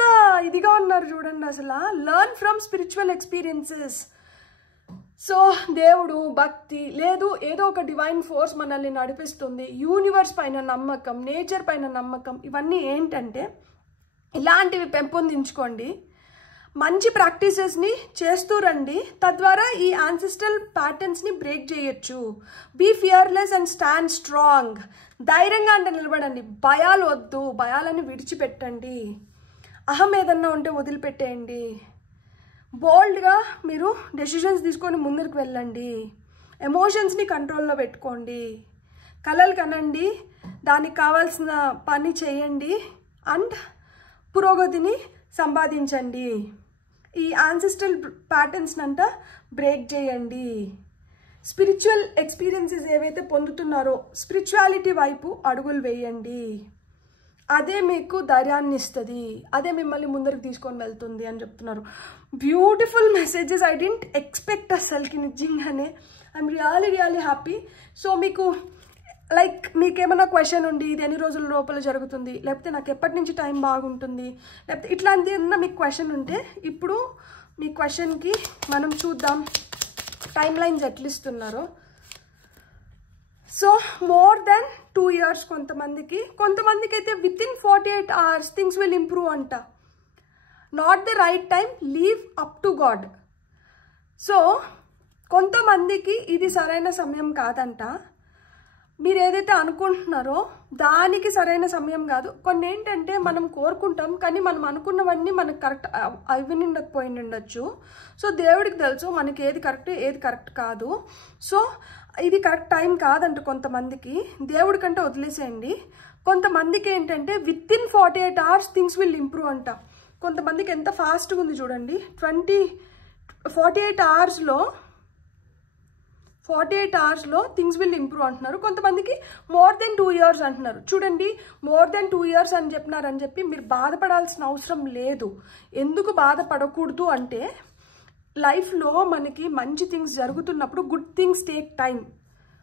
ఇదిగా ఉన్నారు చూడండి అసలు. Learn from spiritual experiences. So దేవుడు, భక్తి, లేదు ఏదో ఒక డివైన్ ఫోర్స్ మనల్ని నడిపిస్తుంది, యూనివర్స్ పైన నమ్మకం, నేచర్ పైన నమ్మకం, ఇవన్నీ ఏంటంటే ఇలాంటివి పెంపొందించుకోండి. మంచి ప్రాక్టీసెస్ని చేస్తూ రండి. తద్వారా ఈ యాన్సిస్ట్రల్ ప్యాటర్న్స్ని బ్రేక్ చేయొచ్చు. Be fearless and stand strong. ధైర్యంగా అంటే నిలబడండి. భయాలు వద్దు, భయాలని విడిచిపెట్టండి. అహం ఏదన్నా ఉంటే వదిలిపెట్టేయండి. బోల్డ్గా మీరు డెసిషన్స్ తీసుకొని ముందుకు వెళ్ళండి. ఎమోషన్స్ని కంట్రోల్లో పెట్టుకోండి. కలలు కనండి, దానికి కావాల్సిన పని చేయండి అండ్ పురోగతిని సంపాదించండి. ఈ యాన్సిస్ట్రల్ ప్యాటర్న్స్ని అంతా బ్రేక్ చేయండి. స్పిరిచువల్ ఎక్స్పీరియన్సెస్ ఏవైతే పొందుతున్నారో స్పిరిచువాలిటీ వైపు అడుగులు వేయండి. అదే మీకు ధైర్యాన్ని ఇస్తుంది, అదే మిమ్మల్ని ముందరికి తీసుకొని వెళ్తుంది అని చెప్తున్నారు. Beautiful messages. I didn't expect అసలుకి నిజంగానే. I'm really happy. సో మీకేమైనా క్వశ్చన్ ఉండి ఇది ఎన్ని రోజుల లోపల జరుగుతుంది, లేకపోతే నాకు ఎప్పటి నుంచి టైం బాగుంటుంది, లేకపోతే ఇట్లాంటి ఏమన్నా మీకు క్వశ్చన్ ఉంటే ఇప్పుడు మీ క్వశ్చన్కి మనం చూద్దాం టైం లైన్స్ ఎట్లా ఇస్తున్నారో. సో మోర్ దెన్ 2 years కొంతమందికి అయితే with in 48 hours things will improve అంట. Not the right time, leave up to God. So కొంతమందికి ఇది సరైన సమయం కాదంట. మీరు ఏదైతే అనుకుంటున్నారో దానికి సరైన సమయం కాదు. కొన్ని ఏంటంటే మనం కోరుకుంటాం, కానీ మనం అనుకున్నవన్నీ మనకు కరెక్ట్ అవి ఉండొచ్చు. సో దేవుడికి తెలుసు మనకి ఏది కరెక్ట్ ఏది కరెక్ట్ కాదు. సో ఇది కరెక్ట్ టైం కాదంట కొంతమందికి. దేవుడి కంటే వదిలేసేయండి. కొంతమందికి ఏంటంటే with in 48 hours things will improve అంట. కొంతమందికి ఎంత ఫాస్ట్గా ఉంది చూడండి. 48 hours థింగ్స్ విల్ ఇంప్రూవ్ అంటున్నారు. కొంతమందికి మోర్ దెన్ 2 years అంటున్నారు. చూడండి, మోర్ దెన్ 2 years అని చెప్పినారని చెప్పి మీరు బాధపడాల్సిన అవసరం లేదు. ఎందుకు బాధపడకూడదు అంటే లైఫ్లో మనకి మంచి థింగ్స్ జరుగుతున్నప్పుడు గుడ్ థింగ్స్ టేక్ టైం.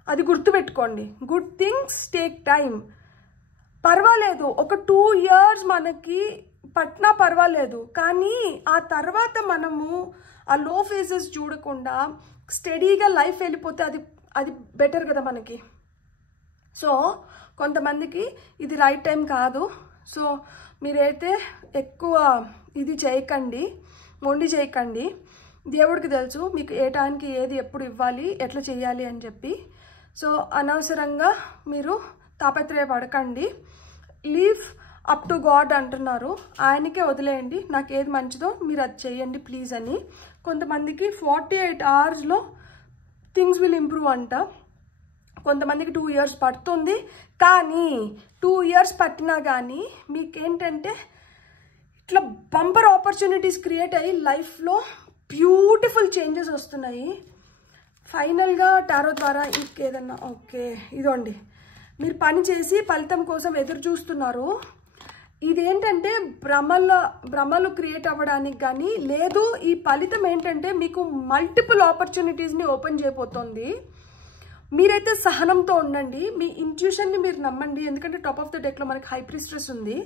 అది గుర్తుపెట్టుకోండి. Good things take time. పర్వాలేదు, ఒక 2 years మనకి పట్టినా పర్వాలేదు, కానీ ఆ తర్వాత మనము ఆ లో ఫేజెస్ చూడకుండా స్టడీగా లైఫ్ వెళ్ళిపోతే అది బెటర్ కదా మనకి. సో కొంతమందికి ఇది రైట్ టైం కాదు. సో మీరైతే ఎక్కువ ఇది చేయకండి, మొండి చేయకండి. దేవుడికి తెలుసు మీకు ఏ టైంకి ఏది ఎప్పుడు ఇవ్వాలి, ఎట్లా చేయాలి అని చెప్పి. సో అనవసరంగా మీరు తాపత్రయపడకండి. లీవ్ అప్ టు గాడ్ అంటున్నారు. ఆయనకే వదిలేయండి. నాకు ఏది మంచిదో మీరు అది చేయండి ప్లీజ్ అని. కొంతమందికి 48 hours థింగ్స్ విల్ ఇంప్రూవ్ అంట. కొంతమందికి 2 years పడుతుంది. కానీ 2 years పట్టినా కానీ మీకేంటంటే ఇట్లా బంపర్ ఆపర్చునిటీస్ క్రియేట్ అయ్యి లైఫ్లో బ్యూటిఫుల్ చేంజెస్ వస్తున్నాయి. ఫైనల్గా టారో ద్వారా ఇంకేదన్నా ఓకే ఇదండి, మీరు పని చేసి ఫలితం కోసం ఎదురు చూస్తున్నారు. ఇదేంటంటే భ్రమలు క్రియేట్ అవ్వడానికి కానీ లేదు. ఈ ఫలితం ఏంటంటే మీకు మల్టిపుల్ ఆపర్చునిటీస్ని ఓపెన్ చేయబోతోంది. మీరైతే సహనంతో ఉండండి. మీ ఇంట్యూషన్ని మీరు నమ్మండి. ఎందుకంటే టాప్ ఆఫ్ ద డెక్లో మనకి హై ప్రీస్ట్రెస్ ఉంది.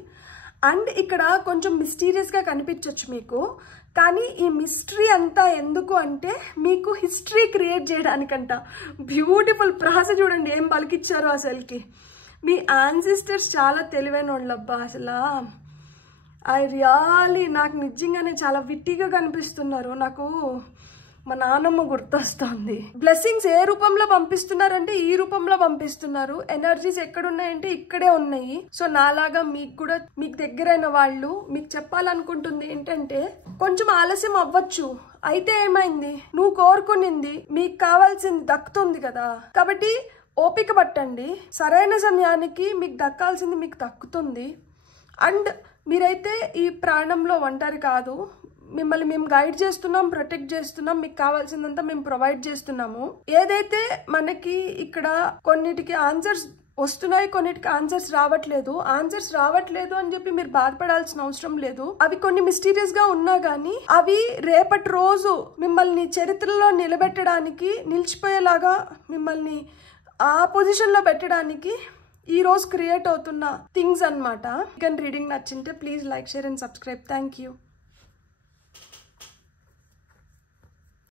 అండ్ ఇక్కడ కొంచెం మిస్టీరియస్గా కనిపించవచ్చు మీకు, కానీ ఈ మిస్టరీ అంతా ఎందుకు అంటే మీకు హిస్టరీ క్రియేట్ చేయడానికంట. బ్యూటిఫుల్ ప్రాస చూడండి ఏం పలికిచ్చారో అసలుకి. మీ యాన్సిస్టర్స్ చాలా తెలివైన వాళ్ళబ్బా. అసలు నాకు నిజంగానే చాలా విట్టిగా కనిపిస్తున్నారు. నాకు మా నాన్నమ్మ గుర్తొస్తుంది. బ్లెస్సింగ్స్ ఏ రూపంలో పంపిస్తున్నారంటే ఈ రూపంలో పంపిస్తున్నారు. ఎనర్జీస్ ఎక్కడున్నాయంటే ఇక్కడే ఉన్నాయి. సో నాలాగా మీకు దగ్గరైన వాళ్ళు మీకు చెప్పాలనుకుంటుంది ఏంటంటే కొంచెం ఆలస్యం అవ్వచ్చు, అయితే ఏమైంది, నువ్వు కోరుకునింది మీకు కావాల్సింది దక్కుతుంది కదా. కాబట్టి ఓపిక పట్టండి. సరైన సమయానికి మీకు దక్కాల్సింది మీకు దక్కుతుంది. అండ్ మీరైతే ఈ ప్రాణంలో ఒంటరి కాదు. మిమ్మల్ని మేము గైడ్ చేస్తున్నాం, ప్రొటెక్ట్ చేస్తున్నాం. మీకు కావాల్సిందంతా మేము ప్రొవైడ్ చేస్తున్నాము. ఏదైతే మనకి ఇక్కడ కొన్నిటికి ఆన్సర్స్ వస్తున్నాయి, కొన్నిటికి ఆన్సర్స్ రావట్లేదు. ఆన్సర్స్ రావట్లేదు అని చెప్పి మీరు బాధపడాల్సిన అవసరం లేదు. అవి కొన్ని మిస్టీరియస్ గా ఉన్నా గానీ అవి రేపటి రోజు మిమ్మల్ని చరిత్రలో నిలబెట్టడానికి, నిలిచిపోయేలాగా మిమ్మల్ని ఆ పొజిషన్ లో పెట్టడానికి ఈ రోజు క్రియేట్ అవుతున్న థింగ్స్ అన్నమాట. రీడింగ్ నచ్చింటే please like, share and subscribe. Thank you.